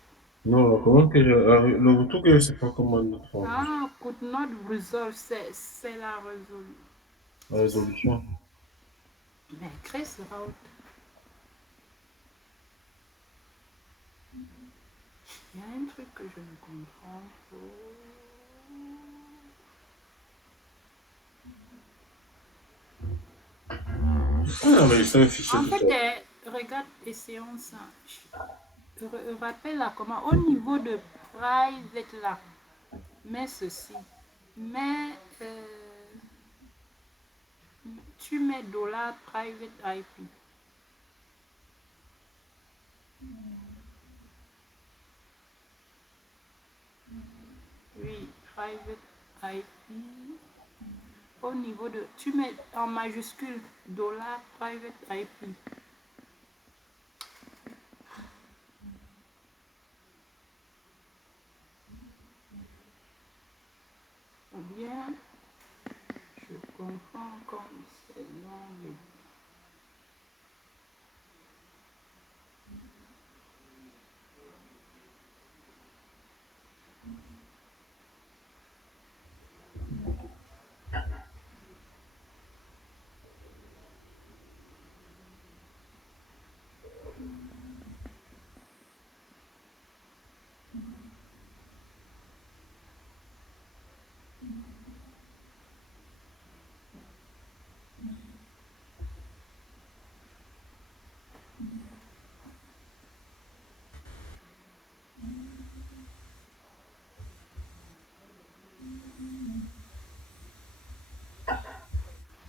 Non, la commande que le retour que c'est pas comme un autre forme. Ah, could not resolve, c'est la résolution. La résolution. Mais Chris Route, il y a un truc que je ne comprends pas. On a enregistré un fichier En tout fait, ça. regarde, essayons ça. Rappelle là comment, au niveau de private là, mets ceci. Mais tu mets $private IP. Oui, private IP. Au niveau de, tu mets en majuscule $private IP. Ou bien, je comprends comme c'est long.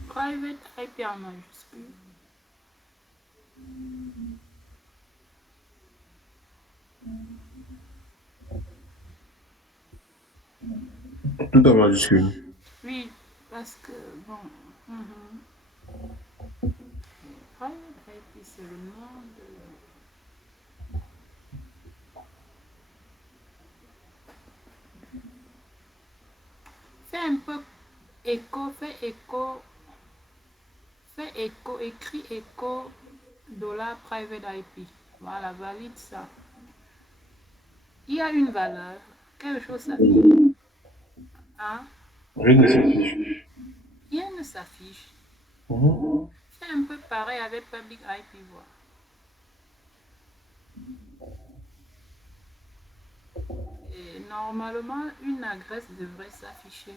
Private IP en majuscule. Tout en majuscule. Oui, parce que, bon, private IP, c'est le nom de... Fais un peu écho, écrit écho $private IP. Voilà, valide ça. Il y a une valeur, quelque chose s'affiche. Hein? Rien ne s'affiche. Rien ne s'affiche. Mhm. Fais un peu pareil avec public IP. Voilà. Et normalement, une adresse devrait s'afficher.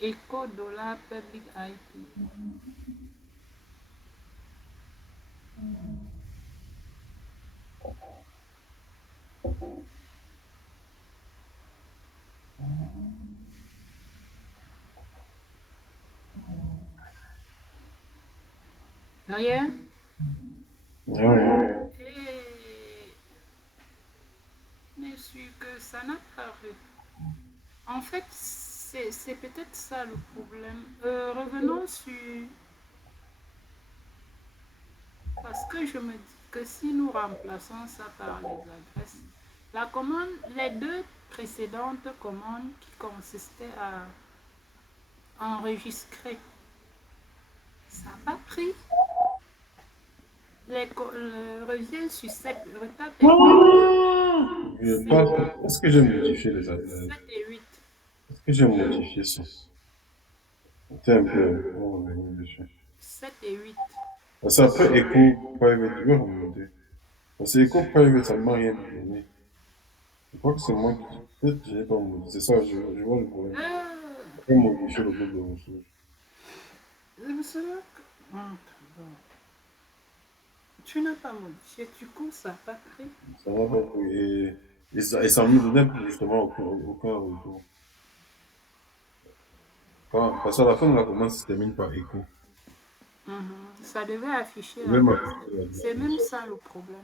Echo $public IP. Rien. Ouais. Et bien sûr que ça n'a pas vu. En fait, c'est peut-être ça le problème. Revenons sur... Parce que je me dis que si nous remplaçons ça par les adresses, la commande, les deux précédentes commandes qui consistaient à enregistrer, ça n'a pas pris. Revient sur cette retape Est-ce que j'ai modifié les adresses? 7 et 8. Est-ce que j'ai modifié ça? C'était un peu. On va revenir dessus. 7 et 8. Parce qu'après Echo Private, je vais remonter. Parce que Echo Private, ça ne m'a rien donné. Je crois que c'est moi qui. Peut-être que je n'ai pas modifié. C'est ça, je vois le problème. Je vais modifier le groupe de ressources. Tu n'as pas modifié, du coup ça n'a pas pris. Ça va pas. Et ça ne me donnait justement aucun retour. Parce qu'à la fin de la commande, ça se termine par Echo. Ça devait afficher la Même date. affiché la C'est date. même ça le problème.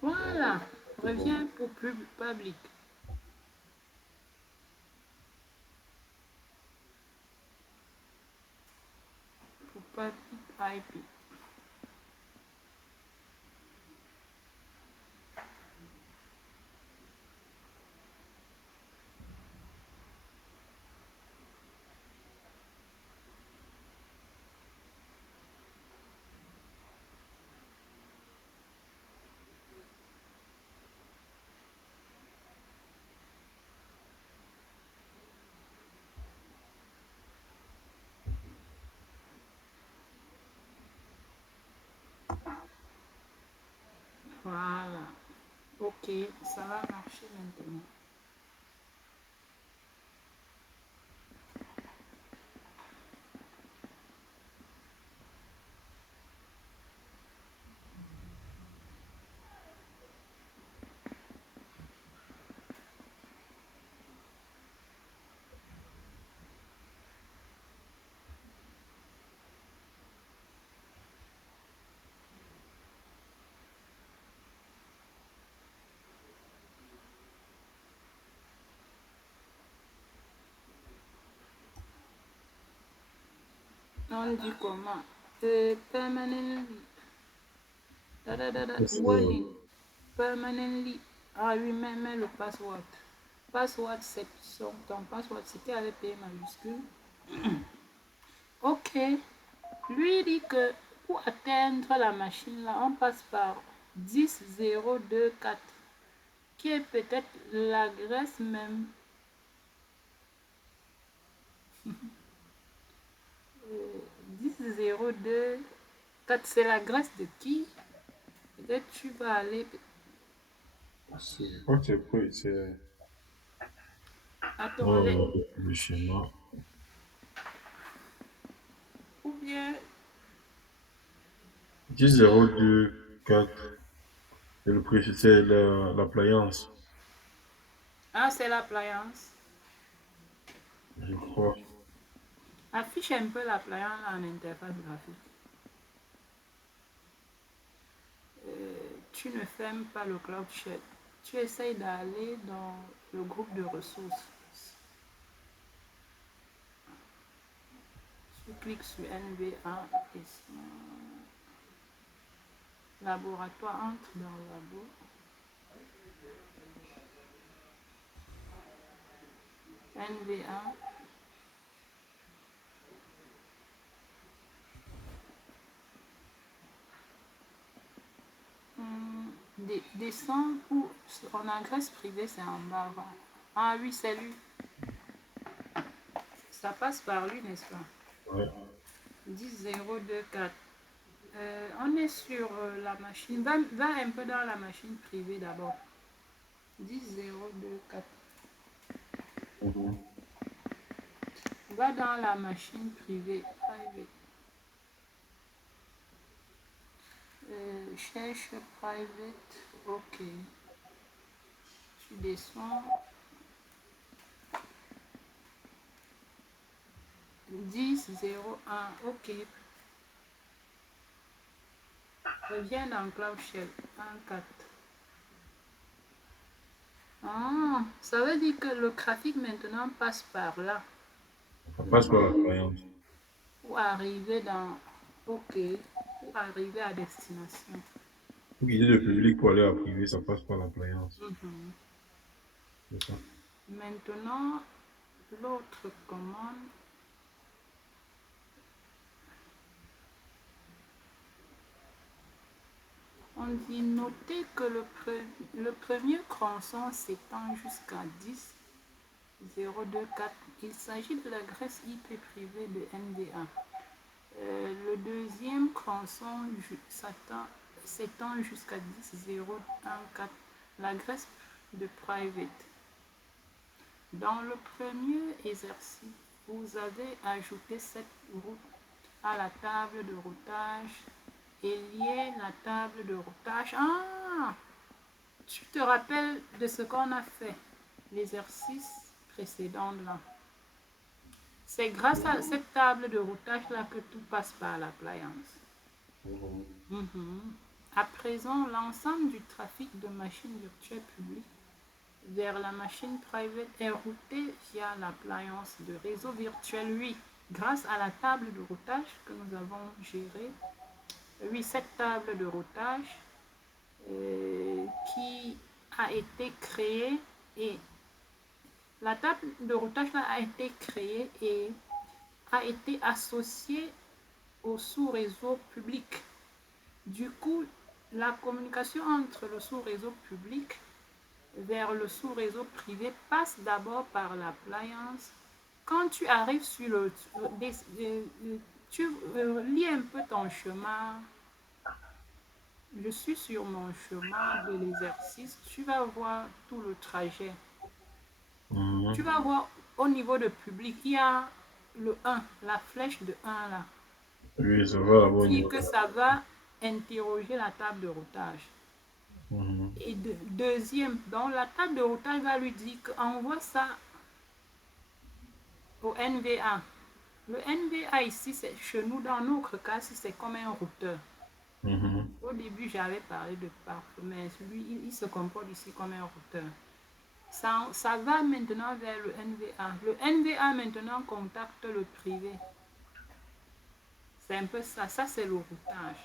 Voilà. Reviens pour public. Pour public IP. Voilà. Ok, ça va marcher maintenant. On dit comment? Permanently. Warning. Permanently. Ah oui, mais le password. Password, c'est ton password, c'était avec P majuscule. Ok. Lui dit que pour atteindre la machine là, on passe par 10024, qui est peut-être l'adresse même. 10024, c'est l'adresse de qui? Peut-être tu vas aller. Je crois que c'est quoi? C'est Attends, le schéma. ou bien 10024. Et le prix, c'est l'appliance, ah, c'est l'appliance. je crois. Affiche un peu l'appliance en interface graphique. Tu ne fermes pas le Cloud Shell. Tu essayes d'aller dans le groupe de ressources. Tu cliques sur NVA et laboratoire, entre dans le labo. NVA. Descends pour en adresse privée, c'est en bas. Ah oui, c'est lui. Ça passe par lui, n'est-ce pas? Ouais. 10024. On est sur la machine. Va un peu dans la machine privée d'abord. 10024. Mhm. Va dans la machine privée. Private. Cherche private. Ok. Tu descends. 10.01. Ok. Reviens dans Cloud Shell. 1.4. Ah, ça veut dire que le trafic maintenant passe par là. Ça passe par l'appliance. Pour arriver dans. Ok. Pour arriver à destination. Pour guider le public pour aller à privé, ça passe par l'appliance. C'est ça. Maintenant, l'autre commande. On dit noter que le premier tronçon s'étend jusqu'à 10.024. Il s'agit de l'adresse IP privée de NDA. Le deuxième tronçon s'étend jusqu'à 10.014, l'adresse de private. Dans le premier exercice, vous avez ajouté cette route à la table de routage et lié la table de routage. Ah, tu te rappelles de ce qu'on a fait? L'exercice précédente là. C'est grâce à cette table de routage là que tout passe par l'appliance. À présent, l'ensemble du trafic de machines virtuelles publiques vers la machine private est routé via l'appliance de réseau virtuel, oui, grâce à la table de routage que nous avons gérée. Oui, cette table de routage qui a été créée et la table de routage là a été créée et a été associée au sous-réseau public. Du coup, la communication entre le sous-réseau public vers le sous-réseau privé passe d'abord par l'appliance. Quand tu arrives sur tu lis un peu ton chemin. Je suis sur mon chemin de l'exercice. Tu vas voir tout le trajet. Tu vas voir au niveau de public, il y a le 1, la flèche de 1 là. Oui, ça va Qui au dit niveau. que ça va interroger la table de routage. Mhm. Et deuxième, donc la table de routage va lui dire qu'envoie ça au NVA. Le NVA ici, c'est chez nous, dans notre cas, c'est comme un routeur. Mhm. Au début, j'avais parlé de parfum, mais lui, il se comporte ici comme un routeur. Ça va maintenant vers le NVA. Le NVA maintenant contacte le privé. C'est un peu ça. Ça, c'est le routage.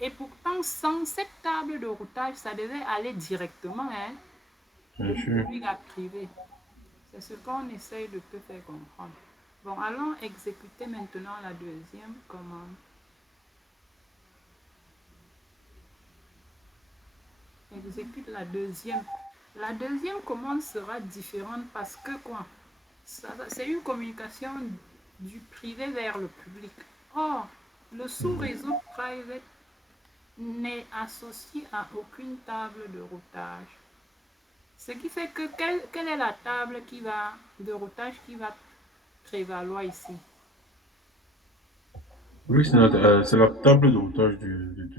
Et pourtant, sans cette table de routage, ça devait aller directement Bien de sûr. public à privé. C'est ce qu'on essaye de te faire comprendre. Bon, allons exécuter maintenant la deuxième commande. Exécute la deuxième. La deuxième commande sera différente parce que quoi? C'est une communication du privé vers le public. Or, le sous-réseau private n'est associé à aucune table de routage. Ce qui fait que quelle est la table de routage qui va prévaloir ici? Oui, c'est la table de routage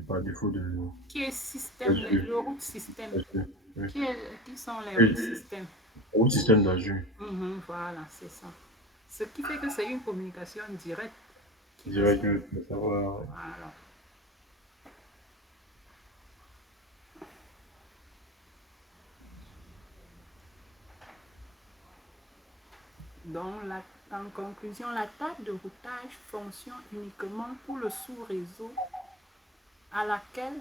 par défaut de Qui est système, d'Azure. le route système? Azure. Oui. Qui sont les routes Oui, système? au système d'Azure. Voilà, c'est ça. Ce qui fait que c'est une communication directe qui va se Direct, faire. ça va. Voilà. Donc, en conclusion, la table de routage fonctionne uniquement pour le sous-réseau à laquelle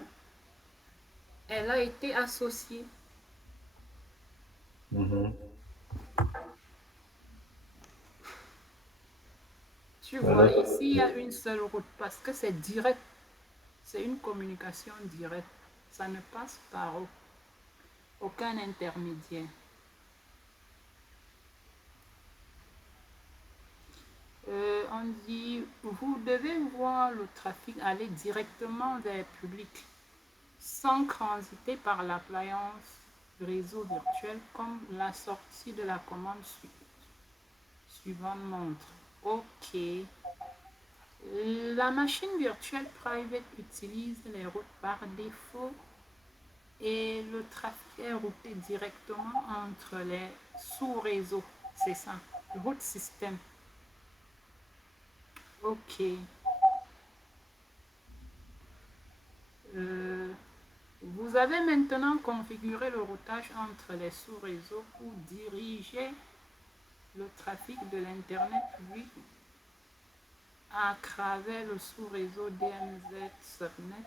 elle a été associée. Mhm. Tu vois, Voilà. ici, il y a une seule route parce que c'est direct. C'est une communication directe. Ça ne passe par aucun intermédiaire. On dit, vous devez voir le trafic aller directement vers le public sans transiter par l'appliance réseau virtuel comme la sortie de la commande suivante montre. OK. La machine virtuelle private utilise les routes par défaut et le trafic est routé directement entre les sous-réseaux. C'est ça. Route système. OK. Vous avez maintenant configuré le routage entre les sous-réseaux pour diriger le trafic de l'Internet public à travers le sous-réseau DMZ Subnet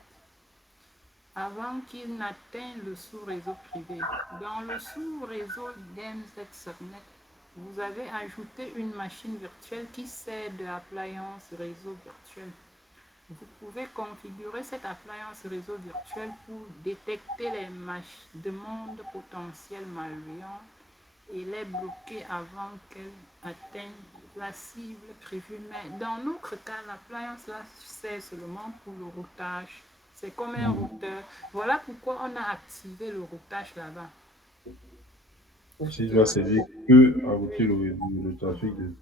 avant qu'il n'atteigne le sous-réseau privé. Dans le sous-réseau DMZ Subnet, vous avez ajouté une machine virtuelle qui sert d'appliance réseau virtuel. Vous pouvez configurer cette appliance réseau virtuel pour détecter les demandes potentielles malveillantes et les bloquer avant qu'elles atteignent la cible prévue. Mais dans notre cas, l'appliance là sert seulement pour le routage. C'est comme un routeur. Voilà pourquoi on a activé le routage là-bas. Si je dois servir que à router Oui. le trafic de.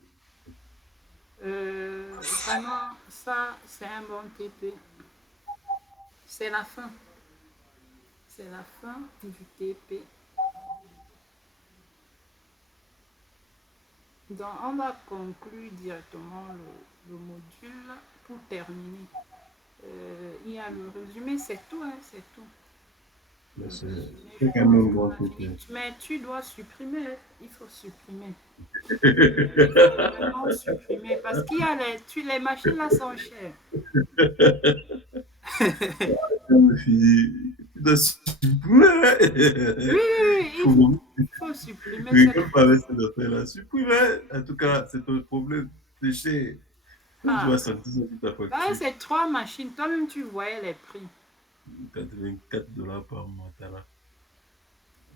Vraiment, ça, c'est un bon TP. C'est la fin. C'est la fin du TP. Donc, on va conclure directement le module pour terminer. Il y a le résumé, c'est tout, hein, c'est tout. Le Mais résumé, c'est je quand pense même qu'on bon a tout. fini. Mais tu dois supprimer, hein, il faut supprimer. Il faut vraiment supprimer parce qu'il y a les machines là sont chères. On finit. Tu dois Oui, supprimer. oui, oui, Faut il faut supprimer cette regarde pas avec fois-ci. cette affaire-là. Supprimer. En tout cas, c'est ton problème. C'est cher. Quand tu Ah, vas sentir ça sur ta bah, facture, c'est trois machines. Toi-même, tu voyais les prix. 84 $ par mois, t'as là.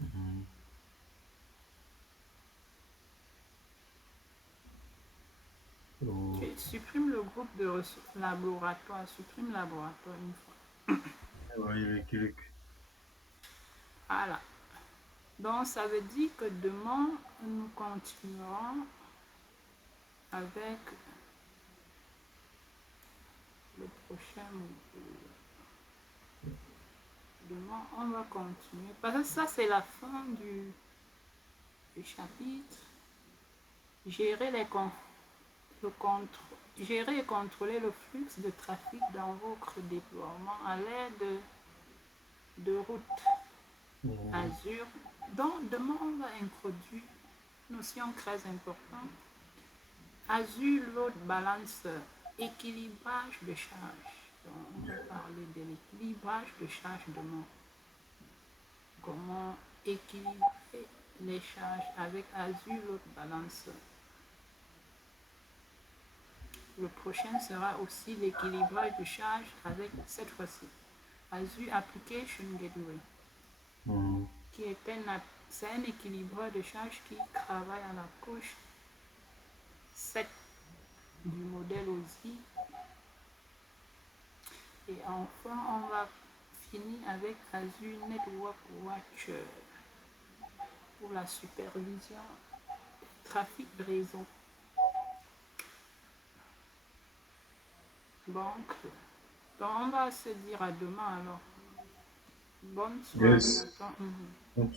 Mhm. Oh, Tu supprimes le groupe de laboratoire. Supprime laboratoire une fois. ouais, les trucs. Voilà. Donc, ça veut dire que demain, nous continuerons avec le prochain module. Demain, on va continuer. Parce que ça, c'est la fin du chapitre. Gérer gérer et contrôler le flux de trafic dans votre déploiement à l'aide de routes Mhm. Azure. Donc, demain, on va introduire une notion très importante. Azure Load Balancer, équilibrage de charge. Donc, on va parler de l'équilibrage de charge demain. Comment équilibrer les charges avec Azure Load Balancer. Le prochain sera aussi l'équilibrage de charge avec, cette fois-ci, Azure Application Gateway, Mhm. qui est c'est un équilibreur de charge qui travaille à la couche 7 du modèle OSI. Et enfin, on va finir avec Azure Network Watcher pour la supervision trafic de réseau. Donc, on va se dire à demain alors. Bonne soirée à Yes. toi. Mhm. Donc,